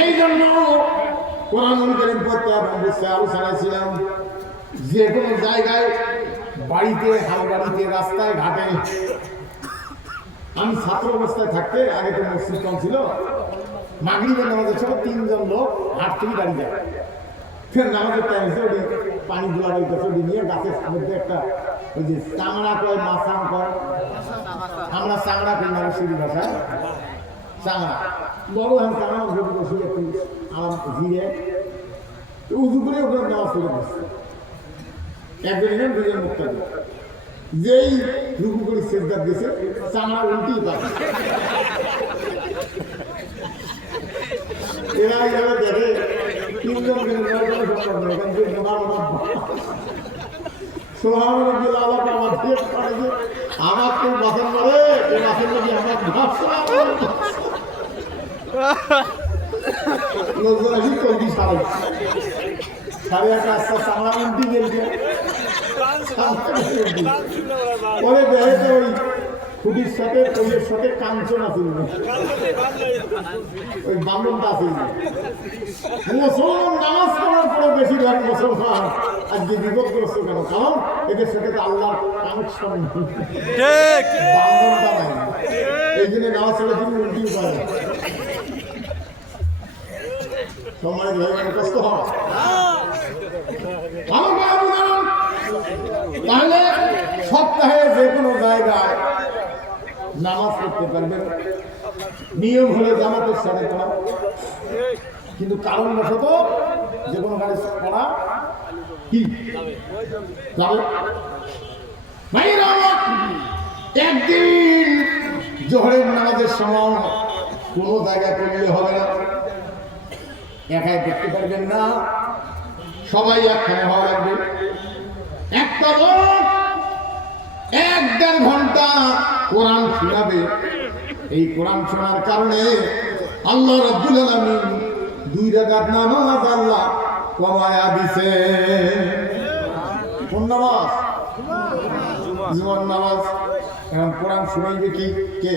এই জন্য কোরআন কারীম পড়তে এবং বুঝতে আলোচনায় ছিলাম। যে কোনো জায়গায়, বাড়িতে, হাল বাড়িতে, রাস্তায় ঘাটে, আমি ছাত্র অবস্থায় থাকতে আগে তো মসজিদ কম ছিল, মাগরিবের নামাজের ছিল 3 জন লোক হাট থেকে বাড়ি যায়। ফের নামাজের টাইম হচ্ছে, ওই পানি গুলা রয়েছে নিয়ে গাছের সামনে একটা ওই যে চাংড়া কয়, মাছাং কয়, আমরা চাংড়া করি মানুষের ভাষায়, চাংড়া বড় আমি চাংড়া ঘুরে বসে একটু আমার ঘিরে উজু করে ওখানে নামাজ পড়ে বসছে। একজন এলেন, দুজন মুক্তা দিয়ে যেই রুকু করে সেজদা দিয়েছে, চাংড়া উল্টিয়ে পাবে। এরা এইভাবে দেখে 3 জন আমার কেউ বাসন করে, এই বাসন নাকি আমার লোকজন আসি চলতি সাড়ে 8:30 চাংড়া উল্টি গেছে। পরে দেখে ওই খুঁটির সাথে কইয়ের সাথে কাঞ্চন আছে, ওই বামনটা আছে। মুসলমান নামাজ পড়ার পরে বেশিরভাগ মুসলমান আজকে বিপদগ্রস্ত কেন? কারণ এদের সাথে তো আল্লাহর কানেকশন নেই, বান্ধনটা নাই। এই জন্য নামাজ পড়ে তিনি উল্টি পারে। সময় কষ্ট হয়। তাহলে সপ্তাহে যে কোনো জায়গায় নামাজ পড়তে পারবেন, নিয়ম হলে জামাতের সাথে পড়া, কিন্তু কারণবশত যে কোনো গাড়ি পড়া কি যাবে। একদিন জোহরের নামাজের সময় কোনো জায়গায় করলে হবে না, একাই করতে পারবেন না, সবাই একখানে হওয়া লাগবে। একটা লোক 1.5 ঘন্টা কোরআন শোনাবে। এই কোরআন শোনার কারণে আল্লাহ রাব্বুল আলামিন 2 রাকাত নামাজ আল্লাহ কমায়া দিছে। কোন নামাজ? জুমার নামাজ। এখন কোরআন শুনাইবে কি কে?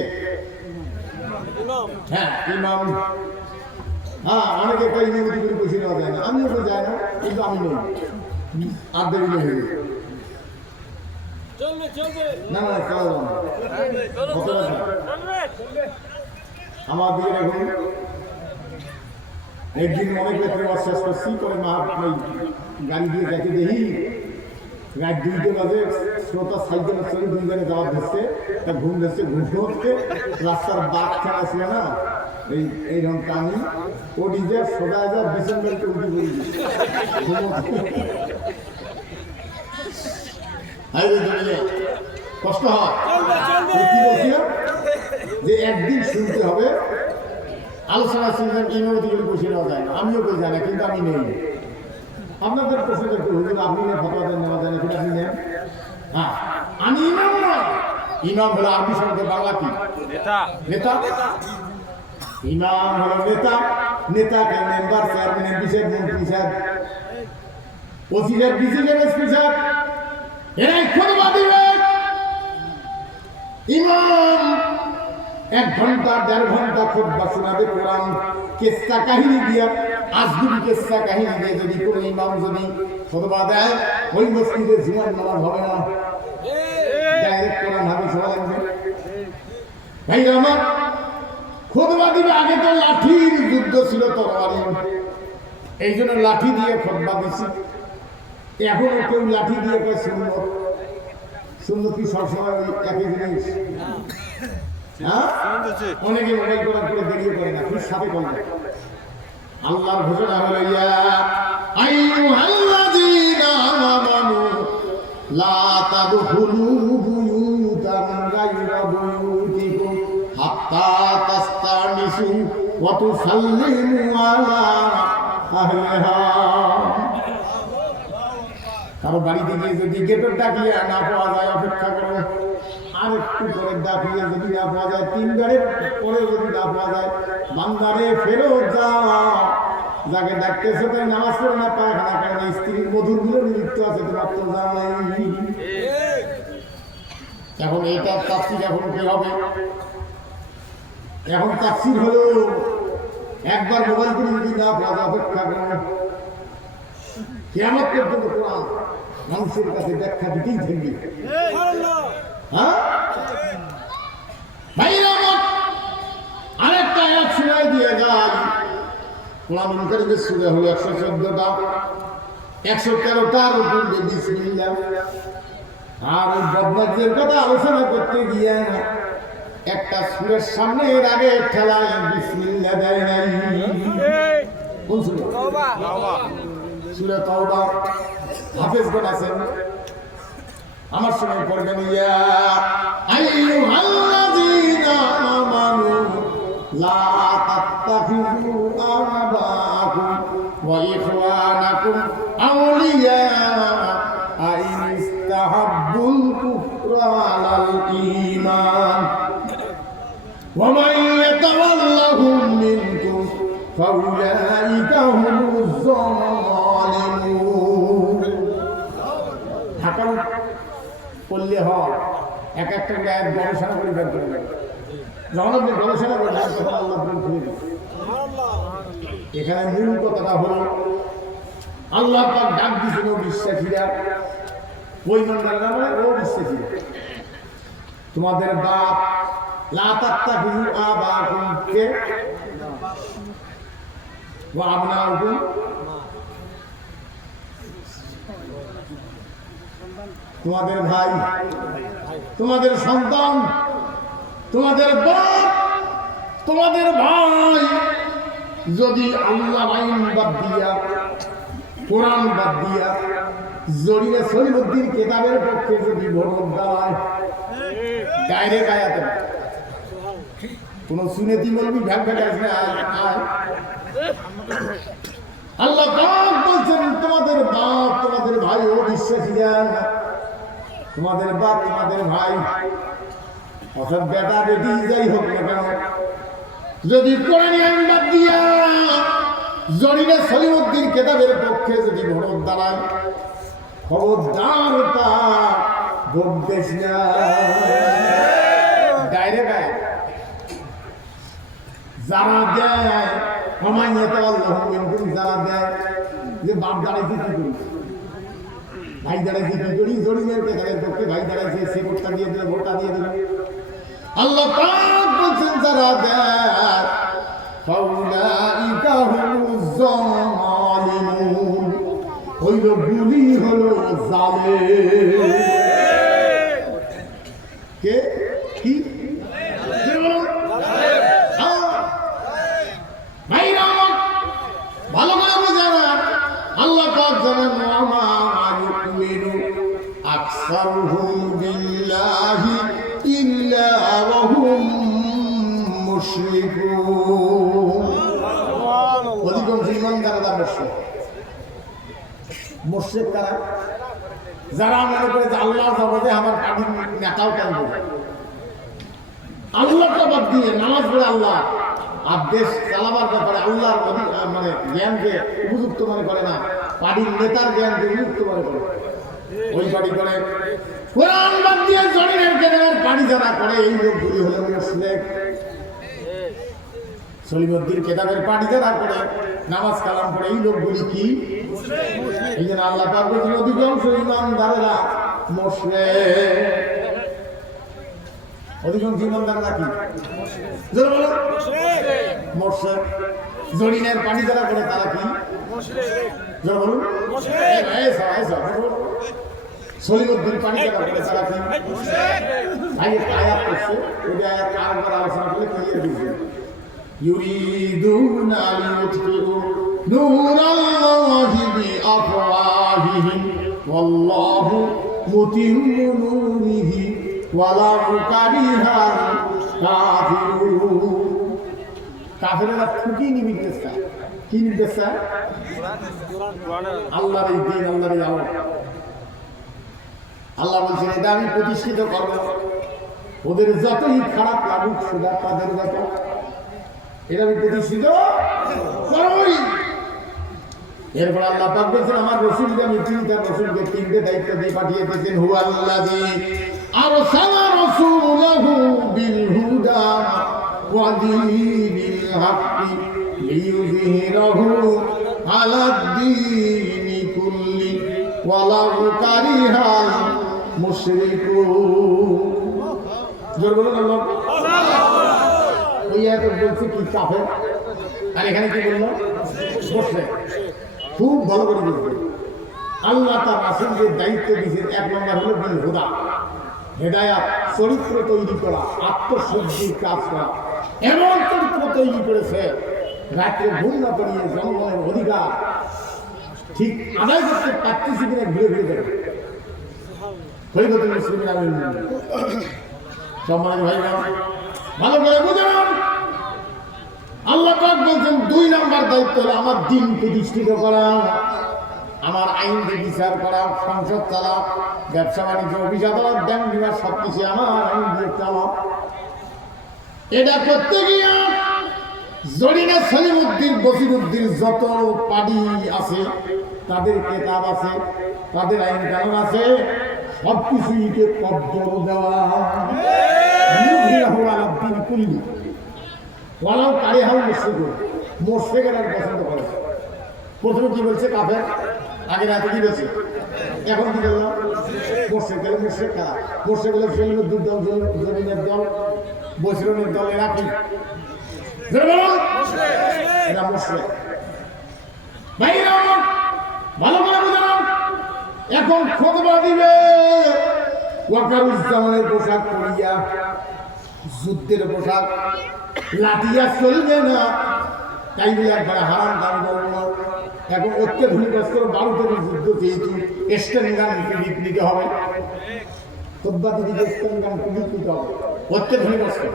হ্যাঁ, ইমাম। হ্যাঁ, অনেকে একটা ইমামতি করে বসে নেওয়া যায় না, আমিও তো যাই না, কিন্তু আমি নই, আর দেরি হয়ে গেছে। না না, চলো আমার দিকে দেখুন। একদিন মনে করে শেষ করছি, করে মা গাড়ি দিয়ে দেখে দেখি রাত 2টা বাজে, শ্রোতা সাইকেল চলে 2 জনে যাওয়ার ধরছে, তা ঘুম ধরছে, ঘুম হচ্ছে রাস্তার বাঘ ছাড়া ছিল না, এইরকম টানি ও নিজের সোজা যা ডিসেম্বরকে উঠে পড়ি কষ্ট হয়। যে একদিন শুনতে হবে, আলোচনা শুনছেন, ইমামতিগুলি বসে নেওয়া যায় না, আমিও বই জানি, কিন্তু আমি নেই। আপনাদের প্রশ্ন একটু হুজুর আপনি ফতোয়া দেন, নেওয়া যায় না, কিন্তু আপনি নেন। হ্যাঁ, আমি ইমাম না। ইমাম হলো আরবি শব্দ, বাংলা কি? নেতা। নেতা। ইমাম হলো নেতা। নেতাকে মেম্বার, চেয়ারম্যান, এমপি সাহেব, মন্ত্রী সাহেব, ওসি সাহেব, ডিসি সাহেব, এসপি সাহেব, এরাই খুতবা দিবে। ইমাম 1 ঘন্টা 1.5 ঘন্টা খুতবা শোনাবে কোরআন কিসসা কাহিনী দিয়ে, আজগুবি কিসসা কাহিনী দিয়ে। যদি কোনো ইমাম যদি খুতবা দেয়, ওই মসজিদে জুমার নামাজ হবে না, ডাইরেক্ট কোরআন হাদিস হওয়া লাগবে। ভাই আমার খুতবা দিবে, আগে তো লাঠির যুদ্ধ ছিল, তরবারি, এই জন্য লাঠি দিয়ে খুতবা দিছি। এখন কেউ লাঠি দিয়ে কয় সুন্নত। সুন্নত কি সবসময় একই জিনিস? হ্যাঁ, অনেকে মোবাইল করার করে দেরিয়ে করে না, ঠিক সাথে করে। আল্লাহর ঘোষণা হলো ইয়া আইয়ুহাল্লাযীনা আমানু লা তাদখুলু বুয়ুতান গায়রা বুয়ুতিকুম হাত্তা তাস্তানিসু ওয়া তুসাল্লিমু আলা আহলিহা। কারো বাড়িতে গিয়ে যদি গেটের ডাকিয়ে না পাওয়া যায়, অপেক্ষা করো, আর একটু করে ডাকিয়ে যদি না পাওয়া যায়, 3 বারের পরে যদি না পাওয়া যায়, বান্দারে ফেরত যাও। যাকে ডাকতেছে তাই নামাজ পড়ে না, পায়খানা করে না, স্ত্রীর মধুর গুলো নিযুক্ত আছে, তোমার তো জানাই। এখন এটা তাফসীর এখন কি হবে? এখন তাফসীর হলো একবার মোবাইল করে যদি না পাওয়া যায়, অপেক্ষা করো, কিয়ামত পর্যন্ত কোরআন মানুষের কাছে ব্যাখ্যা দিতেই থাকবে। হ্যাঁ ভাইরা আমার, আরেকটা আয়াত শোনাই দিয়ে যায়। কোরআনুল কারীমের সূরা হলো 114টা, 113টার উপর বিসমিল্লাহ। আর ওই বদমাশদের কথা আলোচনা করতে গিয়ে একটা সূরার সামনে এর আগে ঠেলায় বিসমিল্লাহ দেয় নাই। কোন সূরা? তাওবা। সূরা তাওবা। হাফেজগণ আছেন, আমার সঙ্গে পড়বেন, ইয়া আইয়ুহাল্লাযীনা আমানু লা তাত্তাখিযু আবাকুম ওয়া ইখওয়ানাকুম আউলিয়া ইন ইসতাহাব্বুল কুফরা আলাল ঈমান ওয়া মান ইয়াতাওয়াল্লাহুম মিনকুম ফাউলাইকা হুমুজ যালিমুন। ঢাকাও করলে হয়, এক একটা গায়ের গবেষণা করে বের করে দেবে। যখন আপনি গবেষণা করবেন তখন আল্লাহ খুলে দেবে। এখানে মূল কথাটা হলো আল্লাহ পাক ডাক দিয়েছিল বিশ্বাসীরা, ওই মন্ডলরা মানে ও বিশ্বাসীরা, তোমাদের বাপ লা তাত্তাখিযু আবাকুম কে ওয়া আবনাউকুম, তোমাদের ভাই, তোমাদের সন্তান, তোমাদের বাপ, তোমাদের ভাই যদি আল্লাহ আইন বাদ দিয়া, কোরআন বাদ দিয়া, জরিয়ে সলিমুদ্দিন কিতাবের পক্ষে যদি ভোট দেওয়ায়, ডাইরেক্ট আয়াতে কোন সুনেতি বলবি ভাগ ভাগ আসবে। আল্লাহ পাক বলছেন তোমাদের বাপ, তোমাদের ভাই ও বিশ্বাসীরা, তোমাদের বাপ, তোমাদের ভাই, অর্থাৎ বেটা বেটি যাই হোক না কেন, যদি কোরআনী আইন বাদ দিয়া জরিনা সলিমুদ্দিন কিতাবের পক্ষে যদি ভোট দাঁড়ায়, খবরদার তা ভোট দেশ না, ডাইরেক্ট আয়। যারা দেয় যারা দেয় যে বাপ দাঁড়াইছে কি করি, ভাই দাঁড়াইছে কি করি, জরিনের কেতাবের পক্ষে ভাই দাঁড়াইছে, সে ভোটটা দিয়ে দিল, ভোটটা দিয়ে দিল। আল্লাহ পাক বলছেন যারা দেয় ফাউলাইকা হুমুজ যালিমুন, ওই লোকগুলি হলো জালেম। কে কি ভালো করে বোঝানো, আল্লাহ পাক জানেন ওয়া ইউমিনু আকসারুহুম বিল্লাহি ইল্লা ওয়া হুম মুশরিকুন। অধিকাংশ ইমানদাররা মুশরিক। মুশরিক কারা? যারা মনে করে যে আল্লাহ জগতে আমার পার্টির নেতাও টানবো, আল্লাহটা বাদ দিয়ে নামাজ পড়ে আল্লাহ আর দেশ চালাবার ব্যাপারে আল্লাহর মানে জ্ঞানকে উপযুক্ত মনে করে না, পার্টির নেতার জ্ঞানকে উপযুক্ত মনে করে, ওই পার্টি করে কোরআন বাদ দিয়ে জরিনের কেনার পার্টি যারা করে এই লোকগুলি হলো মুশরিক। সলিমুদ্দিন কেতাবের পার্টি যারা করে নামাজ কালাম পড়ে এই লোকগুলি কি? এই জন্য আল্লাহ পাক বলেছেন অধিকাংশ ইমানদারেরা মুশরিক। অধিকাংশ ইমানদাররা কি? জোরে বলো মুশরিক। জরিনের পার্টি যারা করে তারা কি? জোরে বলুন সলিমুদ্দিন পানি যারা করে তারা কি? আয়াত করছে, ওই আয়াত আরেকবার আলোচনা করলে ক্লিয়ার বুঝবেন। يريدون أن يطفئوا نور الله بأفواههم والله متم نوره ولو كره الكافرون। কাফেররা কি নির্দেশ চায়? কি নির্দেশ চায়? আল্লাহর এই দিন, আল্লাহর এই আমল। আল্লাহ বলছেন এটা আমি প্রতিষ্ঠিত করব, ওদের যতই খারাপ লাগুক সেটা তাদের ব্যাপার, এটা আমি প্রতিষ্ঠিত করবই। এরপর আল্লাহ পাক বলেছেন আমার রাসূলকে আমি তার রাসূলকে তিনটে দায়িত্ব দিয়ে পাঠিয়ে দিয়েছেন। হুয়াল্লাযী আরসালা রাসূলাহু বিল হুদা ওয়া দীনিল হাক্কি লিইয়ুযহিরাহু আলাদ দীনি কুল্লি ওয়ালাউ কারিহাল মুশরিকুন। জোরে বলুন আল্লাহ। ওই আয়াত বলছে কি কাফের, আর এখানে কি বলল? মুশরিক। খুব ভালো করে বুঝবে, আল্লাহ তার রাসূলকে দায়িত্ব দিয়েছেন এক নম্বর হলো বিল হুদা, হেদায়াত, চরিত্র তৈরি করা, আত্মশুদ্ধির কাজ করা। এমন চরিত্র তৈরি করেছে রাত্রে ঘুম না পড়িয়ে জনগণের অধিকার ঠিক আদায় করতে পারতেছি কিনা ঘুরে ঘুরে দেবে। খলিফাতুল মুসলিমিন আমিরুল মুমিনিন। সম্মানিত ভাই ভালো করে বুঝুন, আল্লাহ পাক বলছেন দুই নাম্বার দায়িত্ব হলো আমার দিন প্রতিষ্ঠিত করা, আমার আইনকে বিচার করা, সংসদ চালা, ব্যবসা বাণিজ্য, অফিস আদালত, ব্যাংক বিভাগ সবকিছু আমার আইন দিয়ে চালা। এটা করতে গিয়ে জরিনা সলিমুদ্দিন বসিরুদ্দিন যত পার্টি আছে, তাদের কেতাব আছে, তাদের আইন কানুন আছে, সবকিছুকে কবর দেওয়া। প্রথমে কি বলছে কাফের, আগে রাতে কি বলছে, এখন কি বললাম মুশরিক। তাহলে মুশরিক কারা? মুশরিক হলো সলিমুদ্দিন দল, জরিনের দল, বসিরুদ্দিনের দল, এরা কি? এরা মুশরিক। ভাইরা ভালো করে বুঝলাম। এখন খুতবা দিবে ওয়াকারুজ্জামানের পোশাক পরিয়া, যুদ্ধের পোশাক, লাঠিয়া চলবে না, তাই বলে একবার হারাম দাম করব। এখন অত্যাধুনিক অস্ত্র, ভারতের যুদ্ধ, যেহেতু স্ট্যান্ডার্ড ক্রেডিট নিতে হবে, খুতবা দিদিকে স্ট্যান্ডার্ড ক্রেডিট নিতে হবে, অত্যাধুনিক অস্ত্র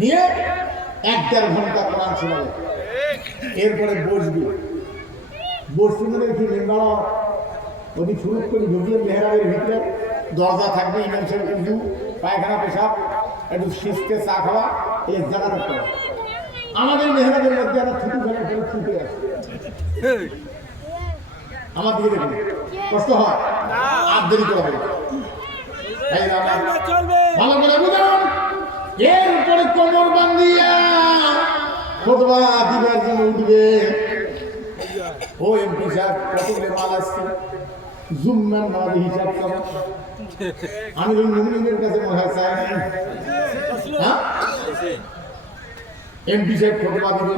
নিয়ে 1-1.5 ঘন্টা কোরআন শোনাবে। এরপরে বসবে, বসবে মানে কি মেম্বার ওদিক শুরু করে ঢুকিয়ে মেহরাবের ভিতরে দরজা থাকবে, ইমাম সাহেব উজু, পায়খানা, পেশাব, একটু শিস্তে চা খাওয়া, এই জায়গা থাকতে হবে। আমাদের মেহরাবের মধ্যে আমরা ছুটি ফেলার পরে ছুটে আসি, আমার দিকে দেখুন কষ্ট হয়, আর দেরি করা হবে। ভালো করে বুঝুন, এরপরে কোমর বান্ধিয়া খুতবা দিবার জন্য উঠবে। ও এমপি সাহেব কতগুলো মাল আসছে, জুম্মার মাল হিসাব করো। আমিরুল মুমিনিনের কাছে মনে চাই, হ্যাঁ এমপি সাহেব খুতবা দিবে।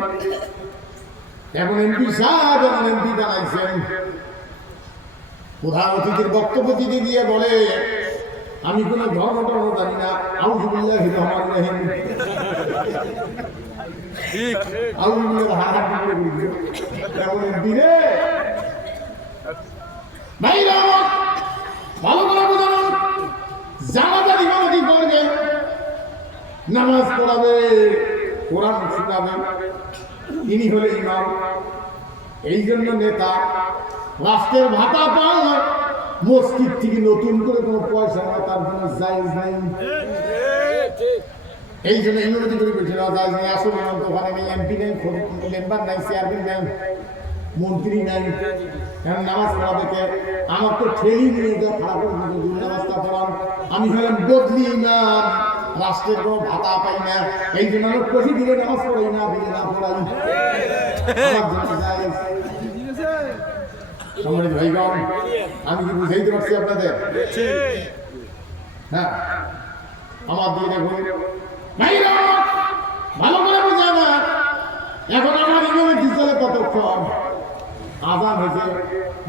এখন এমপি সাহেব যখন এমপি বানাইছেন, প্রধান অতিথির বক্তব্য দিতে দিয়ে বলে আমি কোন ধর্ম টর্ম জানি না, আউযুবিল্লাহি রহমানির রহিম, আউযুবিল্লাহ হাত করে বলছে এখন এমপি রে। ভাইরা ভালো করে বুঝুন, জামাতের ইমামতি করবে, নামাজ পড়াবে, কোরআন শোনাবে, তিনি হলে ইমাম। এই জন্য নেতা রাষ্ট্রের ভাতা পায়, মসজিদ থেকে নতুন করে কোনো পয়সা নেওয়া তার কোনো জায়েজ নাই। এই জন্য ইউনিটি করে বলছিল জায়েজ নেই। আসলে ওখানে নেই, এমপি নেই, মেম্বার নাই, চেয়ারম্যান নাই, মন্ত্রী নাই, এখন নামাজ পড়াবে কে? আমার তো ঠেলি নিয়ে দেওয়া খারাপ করে দিত নামাজটা পড়ান। আমি হলাম বদলি না, রাষ্ট্রের কোনো ভাতা পাই না, এই জন্য আমি কষি দিলে নামাজ পড়াই না, দিলে না পড়াই। সম্মানিত ভাইগণ, আমি কি বুঝাইতে পারছি আপনাদের? হ্যাঁ, আমার দিয়ে দেখুন ভালো করে বুঝে না। এখন আমার ইমামে দিচ্ছে কতক্ষণ? আজান হয়েছে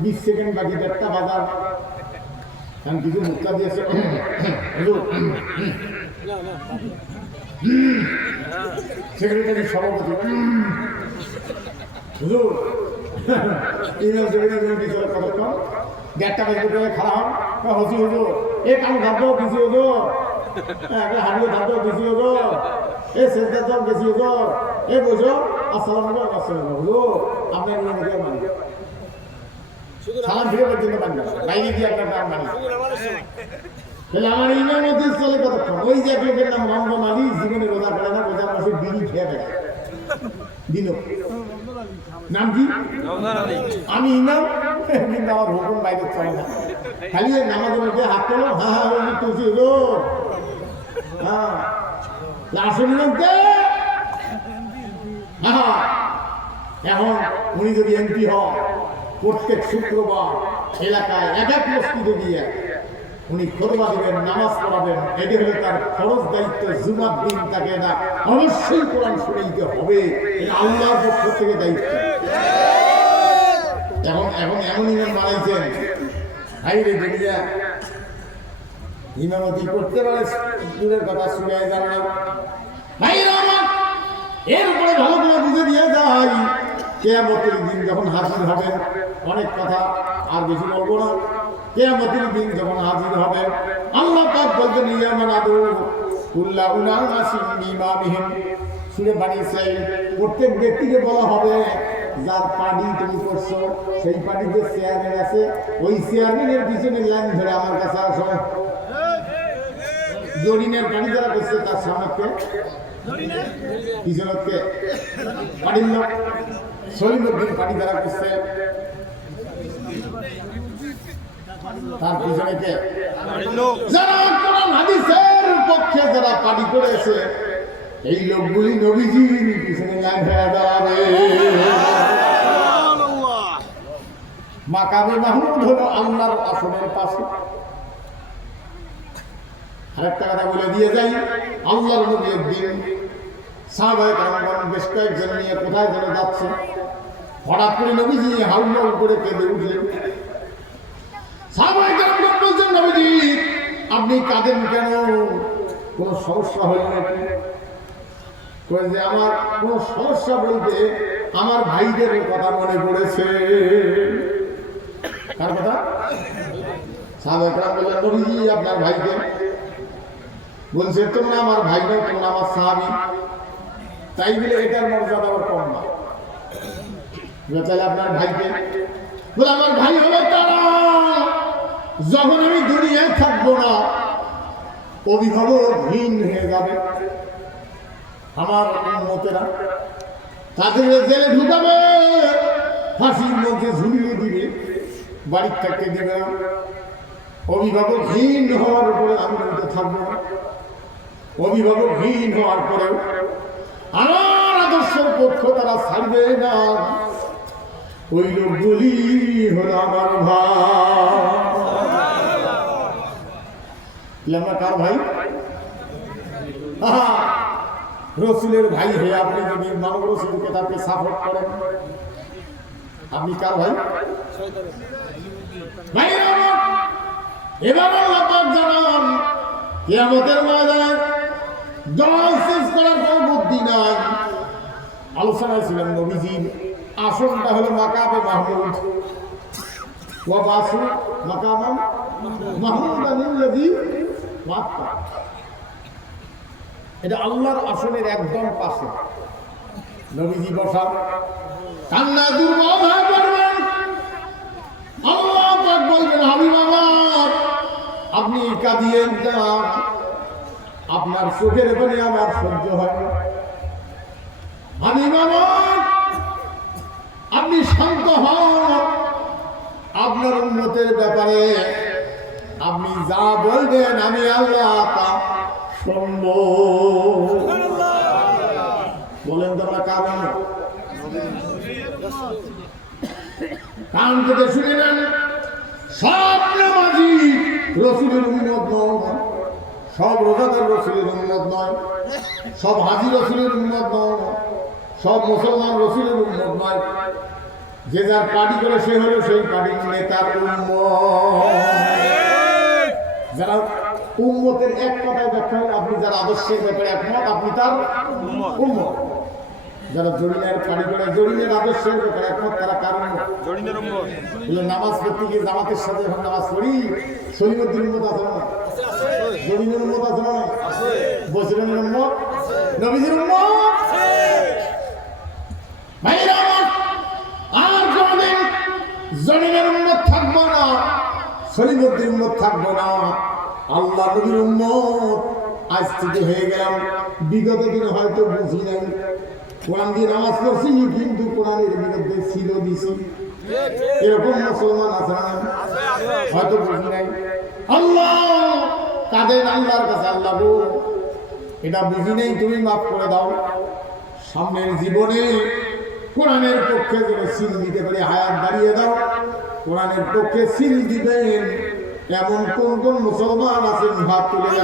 20 সেকেন্ড বাকি, 1:30 বাজার। এখন কিছু মুক্তা দিয়েছে, সেক্রেটারি সভাপতি হুজুর ইমাম সেক্রেটারি দিচ্ছে কতক্ষণ? 1:30 বাজে করে খারাপ হচ্ছি হুজুর, এ কাম ধাপও কিছু হুজুর, হাঁটলে ধাপও কিছু হুজুর, এ সেন্টার যাও বেশি হুজুর, এ বুঝো আসসালামু আলাইকুম, আসসালামু হুজুর আপনার নিয়ম দিয়ে মানি, সালাম ফিরে পর্যন্ত মানি, বাইরে গিয়ে আপনার নাম মানি। তাহলে আমার ইমামের দিন চলে কতক্ষণ? ওই যে এক লোকের নাম রমজান আলী, জীবনে রোজা করে না, রোজার মাসে বিড়ি খেয়ে বেড়ায় দিল। নাম কি? আমি ইমাম, কিন্তু আমার হুকুম বাইরে চলে না, খালি নামাজের মধ্যে হাত তোলো, হ্যাঁ হ্যাঁ তুলছি হুজুর, হ্যাঁ আসল মধ্যে। হ্যাঁ, এখন উনি যদি এমপি হন, প্রত্যেক শুক্রবার এলাকায় এক এক মসজিদে গিয়ে উনি খুতবা দিবেন, নামাজ পড়াবেন, এটি হলে তার ফরজ দায়িত্ব। জুমার দিন তাকে না অবশ্যই কোরআন শুনাইতে হবে, এটা আল্লাহর পক্ষ থেকে দায়িত্ব। এখন এখন এমন ইমাম বানাইছেন, হাইরে দুনিয়া ইমামতি করতে পারে, দূরের কথা শুনে যাবে না। এর উপরে ভালো করে বুঝে দিয়ে যায়, কিয়ামতের দিন যখন হাজির হবেন, অনেক কথা আর বেশি বলবো না, কিয়ামতের দিন যখন হাজির হবেন, আল্লাহ পাক বলতেন ইয়ামানাদু কুল্লা উনাসিন বিমামিহিম, সূরা বনী ইসরাঈল, প্রত্যেক ব্যক্তিকে বলা হবে যার পার্টি তুমি করছো, সেই পার্টিতে চেয়ারম্যান আছে, ওই চেয়ারম্যানের পিছনে লাইন ধরে আমার কাছে আসো। জরিনের পার্টি যারা করছে তার সামনে পিছনকে পার্টির লোক, সলিমুদ্দিন পার্টি যারা করছে তার পিছনে কে? যারা কোরআন হাদিসের পক্ষে যারা পার্টি করেছে, এই লোকগুলি নবীজির পিছনে লাইন ধরে দাঁড়াবে। মাকামে মাহমুদ হলো আল্লাহর আসনের পাশে। আরেকটা কথা বলে দিয়ে যাই, আল্লাহর নবী একদিন সাহাবায়ে কেরাম বেশ কয়েকজন নিয়ে কোথায় যেন যাচ্ছে, হঠাৎ করে নবীজি হাউমাউ করে কেঁদে উঠলেন। সাহাবায়ে কেরাম বলছেন, নবীজি আপনি কাঁদেন কেন? কোন সমস্যা হল নাকি? কই যে আমার কোন সমস্যা বলতে আমার ভাইদের কথা মনে পড়েছে। কার কথা? সাহাবায়ে কেরাম বললেন, নবীজি আপনার ভাইকে। বলছে তোমরা আমার ভাই নও, তোমরা আমার সাহাবী, তাই বলে এটার মর্যাদা ওর কম না। তাহলে আপনার ভাইকে? বলে আমার ভাই হলো তারা যখন আমি দুনিয়ায় থাকবো না, অভিভাবকহীন হয়ে যাবে, আমার উম্মতেরা তাদের জেলে ঢুকাবে, ফাঁসির মধ্যে ঝুলিয়ে দিবে, বাড়ির থাকতে দিবে না, অভিভাবকহীন হওয়ার উপরে আমি থাকবো না। অভিভাবকহীন হওয়ার পরেও আমার আদর্শের পক্ষ তারা ছাড়বে না, ওই লোকগুলি হলো আমার ভাই। কার ভাই? রসুলের ভাই হয়ে আপনি যদি মানব রসুলকে তাকে সাপোর্ট করেন, আপনি কার ভাই? এবার আল্লাহ পাক জানান, কিয়ামতের ময়দানে জবান শেষ করার কোনো বুদ্ধি নাই। আলোচনায় ছিলেন নবীজির আসনটা হলো মাকামে মাহমুদ, ওয়া বাসু মাকামান মাহমুদানিল্লাযী ওয়াক্তা। এটা আল্লাহর আসনের একদম পাশে নবীজি বসা। কান্না দুর্বল হয়ে পড়বেন, আল্লাহ পাক বলবেন হাবিব আমার আপনি কাঁদিয়েন না, আপনার চোখের পানি আমার সহ্য হয় না। হাবিব আমার আপনি শান্ত হন, আপনার উম্মতের ব্যাপারে আপনি যা বলবেন আমি আল্লাহ তা শুনব। বলেন তোমরা কারণ কান থেকে শুনে নেন, সব নামাজি রসুলের উম্মত নয়, সব রোজাদার রসুলের উম্মত নয়, সব হাজি রসুলের উম্মত নয়, সব মুসলমান রসুলের উম্মত নয়। যে যার পার্টি করে সে হলো সেই পার্টির নেতার উম্মত। যারা উম্মতের এক কথায় ব্যাখ্যা হল আপনি যারা আদর্শের ব্যাপারে একমত আপনি তার উম্মত। যারা জরিনের পার্টি করে জরিনের আদর্শের ব্যাপারে একমত তারা কার উম্মত? জরিনের উম্মত। নামাজ পড়তে গিয়ে জামাতের সাথে যখন নামাজ পড়ি সলিমুদ্দিন উম্মত আছে না? জরিনের উম্মত আছে না? বসিরের উম্মত, নবীজির উম্মত। ভাইরা আর কোনদিন জরিনের উম্মত থাকবো না, সলিমুদ্দিন উম্মত থাকবো না, আল্লাহ নবীর উম্মত আজ থেকে হয়ে গেলাম। বিগত দিন হয়তো বুঝি নাই, কোরআন দিয়ে নামাজ পড়ছি কিন্তু কোরআনের বিরুদ্ধে ছিল দিছি, এরকম মুসলমান আছে না? হয়তো বুঝি নাই। আল্লাহ কাদের আল্লাহর কাছে আল্লাহ গো এটা বুঝি নেই, তুমি মাফ করে দাও। সামনের জীবনে কোরআনের পক্ষে যেন সিল দিতে পারি, হায়াত দাঁড়িয়ে দাও। কোরআনের পক্ষে সিল দিবেন এমন কোন কোন মুসলমান আছেন হাত তুলে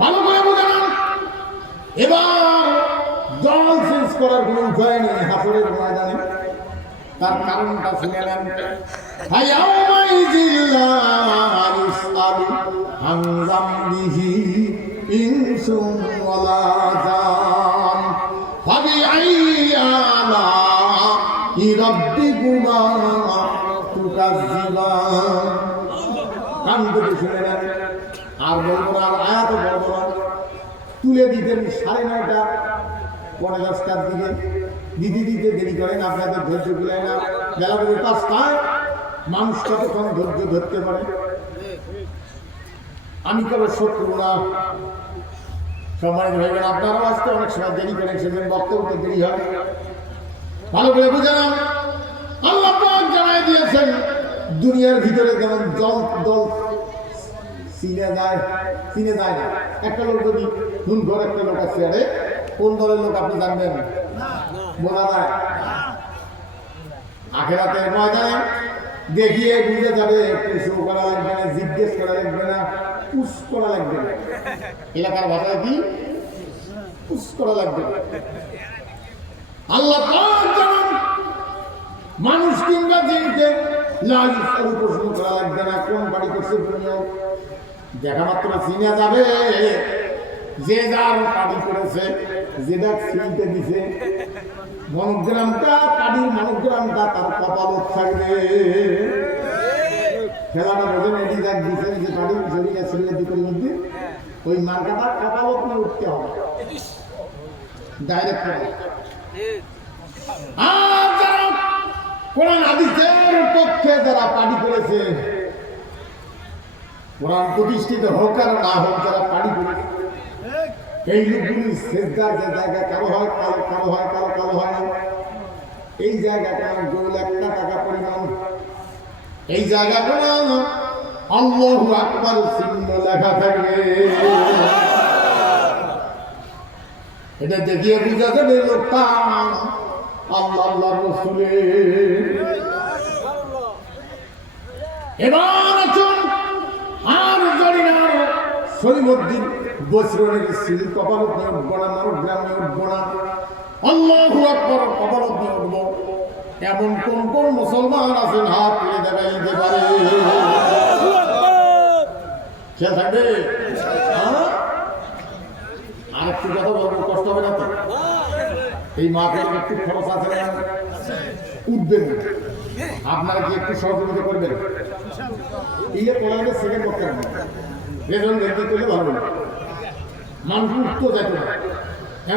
ভালো করে বোঝান। এবার দল চেঞ্জ করার কোন উপায় নেই হাসরের ময়দানে, তার কারণটা শুনে নেন। আর বলবো না, আয়াত বলবো না, তুলে দিতেন 9:30 পৌনে 10টার দিকে, দিদি দিতে দেরি করেন, আপনাদের ধৈর্য কুলায় না। বেলা করে 5টায় মানুষ কতক্ষণ ধৈর্য ধরতে পারে? আমি কারো শত্রু না, সময় হয়ে গেল। আপনারাও আসতে অনেক সময় দেরি করেন, সেদিন বক্তব্য দেরি হয়। ভালো করে বুঝালাম। আল্লাহ পাক জানাই দিয়েছেন দুনিয়ার ভিতরে যেমন জল দল চিনে যায় না। একটা লোক যদি হুন ঘর একটা লোক আছে, আরে কোন দলের লোক আপনি জানবেন? বোঝা যায়। আখেরাতের ময়দানে দেখিয়ে বুঝে যাবে, কিছু করা লাগবে না, জিজ্ঞেস করা লাগবে না, পুশ করা লাগবে না। এলাকার ভাষায় কি পুশ করা লাগবে না। আল্লাহ পাক জানেন মানুষ কিংবা জিনকে লাইফের প্রশ্ন করা লাগবে না, কোন বাড়ি করছে দুনিয়া দেখা মাত্র চিনা যাবে। যে যার পার্টি করেছে, যেটা চিনতে দিছে, মনোগ্রামটা পার্টির মনোগ্রামটা তার কপালত থাকবে। খেলাটা বোঝেন, এটি দেখ দিচ্ছেন যে পার্টির জড়িয়ে ছেলে দিকের মধ্যে ওই মার্কাটা কপালত নিয়ে উঠতে হবে ডাইরেক্ট। আর যারা কোরআন হাদিসের পক্ষে যারা পার্টি করেছে, কোরআন প্রতিষ্ঠিত হোক আর না হোক, যারা পার্টি করেছে, এই লোকগুলি সেজদার যে জায়গা কালো হয় কালো, কালো হয় কালো, কালো হয় না, এই জায়গাটা 2 লাখ টাকা পরিমাণ, এই জায়গাগুলো আল্লাহু আকবার চিহ্ন লেখা থাকবে। এটা দেখিয়ে বুঝা যাবে লোকটা আল্লাহ আল্লাহর রাসূলের। এবার আসুন আর জরিনার সলিমুদ্দিন বসরনের সিল কপালত নিয়ে উঠব না, মনোগ্রাম নিয়ে উঠব না, আল্লাহু আকবার কপালত নিয়ে উঠব। এমন কোন কোন মুসলমান আছেন হাত তুলে দেখাইতে পারে? খেয়াল থাকবে। আর একটু কথা বলবো, কষ্ট হবে না তো? এই মাঠে একটু খরচ আছে না, উঠবেন। আপনারা কি একটু সহযোগিতা করবেন? ইয়ে পড়ালে সেকেন্ড করতে হবে, রেজাল্ট করলে ভালো না, মানুষ উঠতে যাইতে না।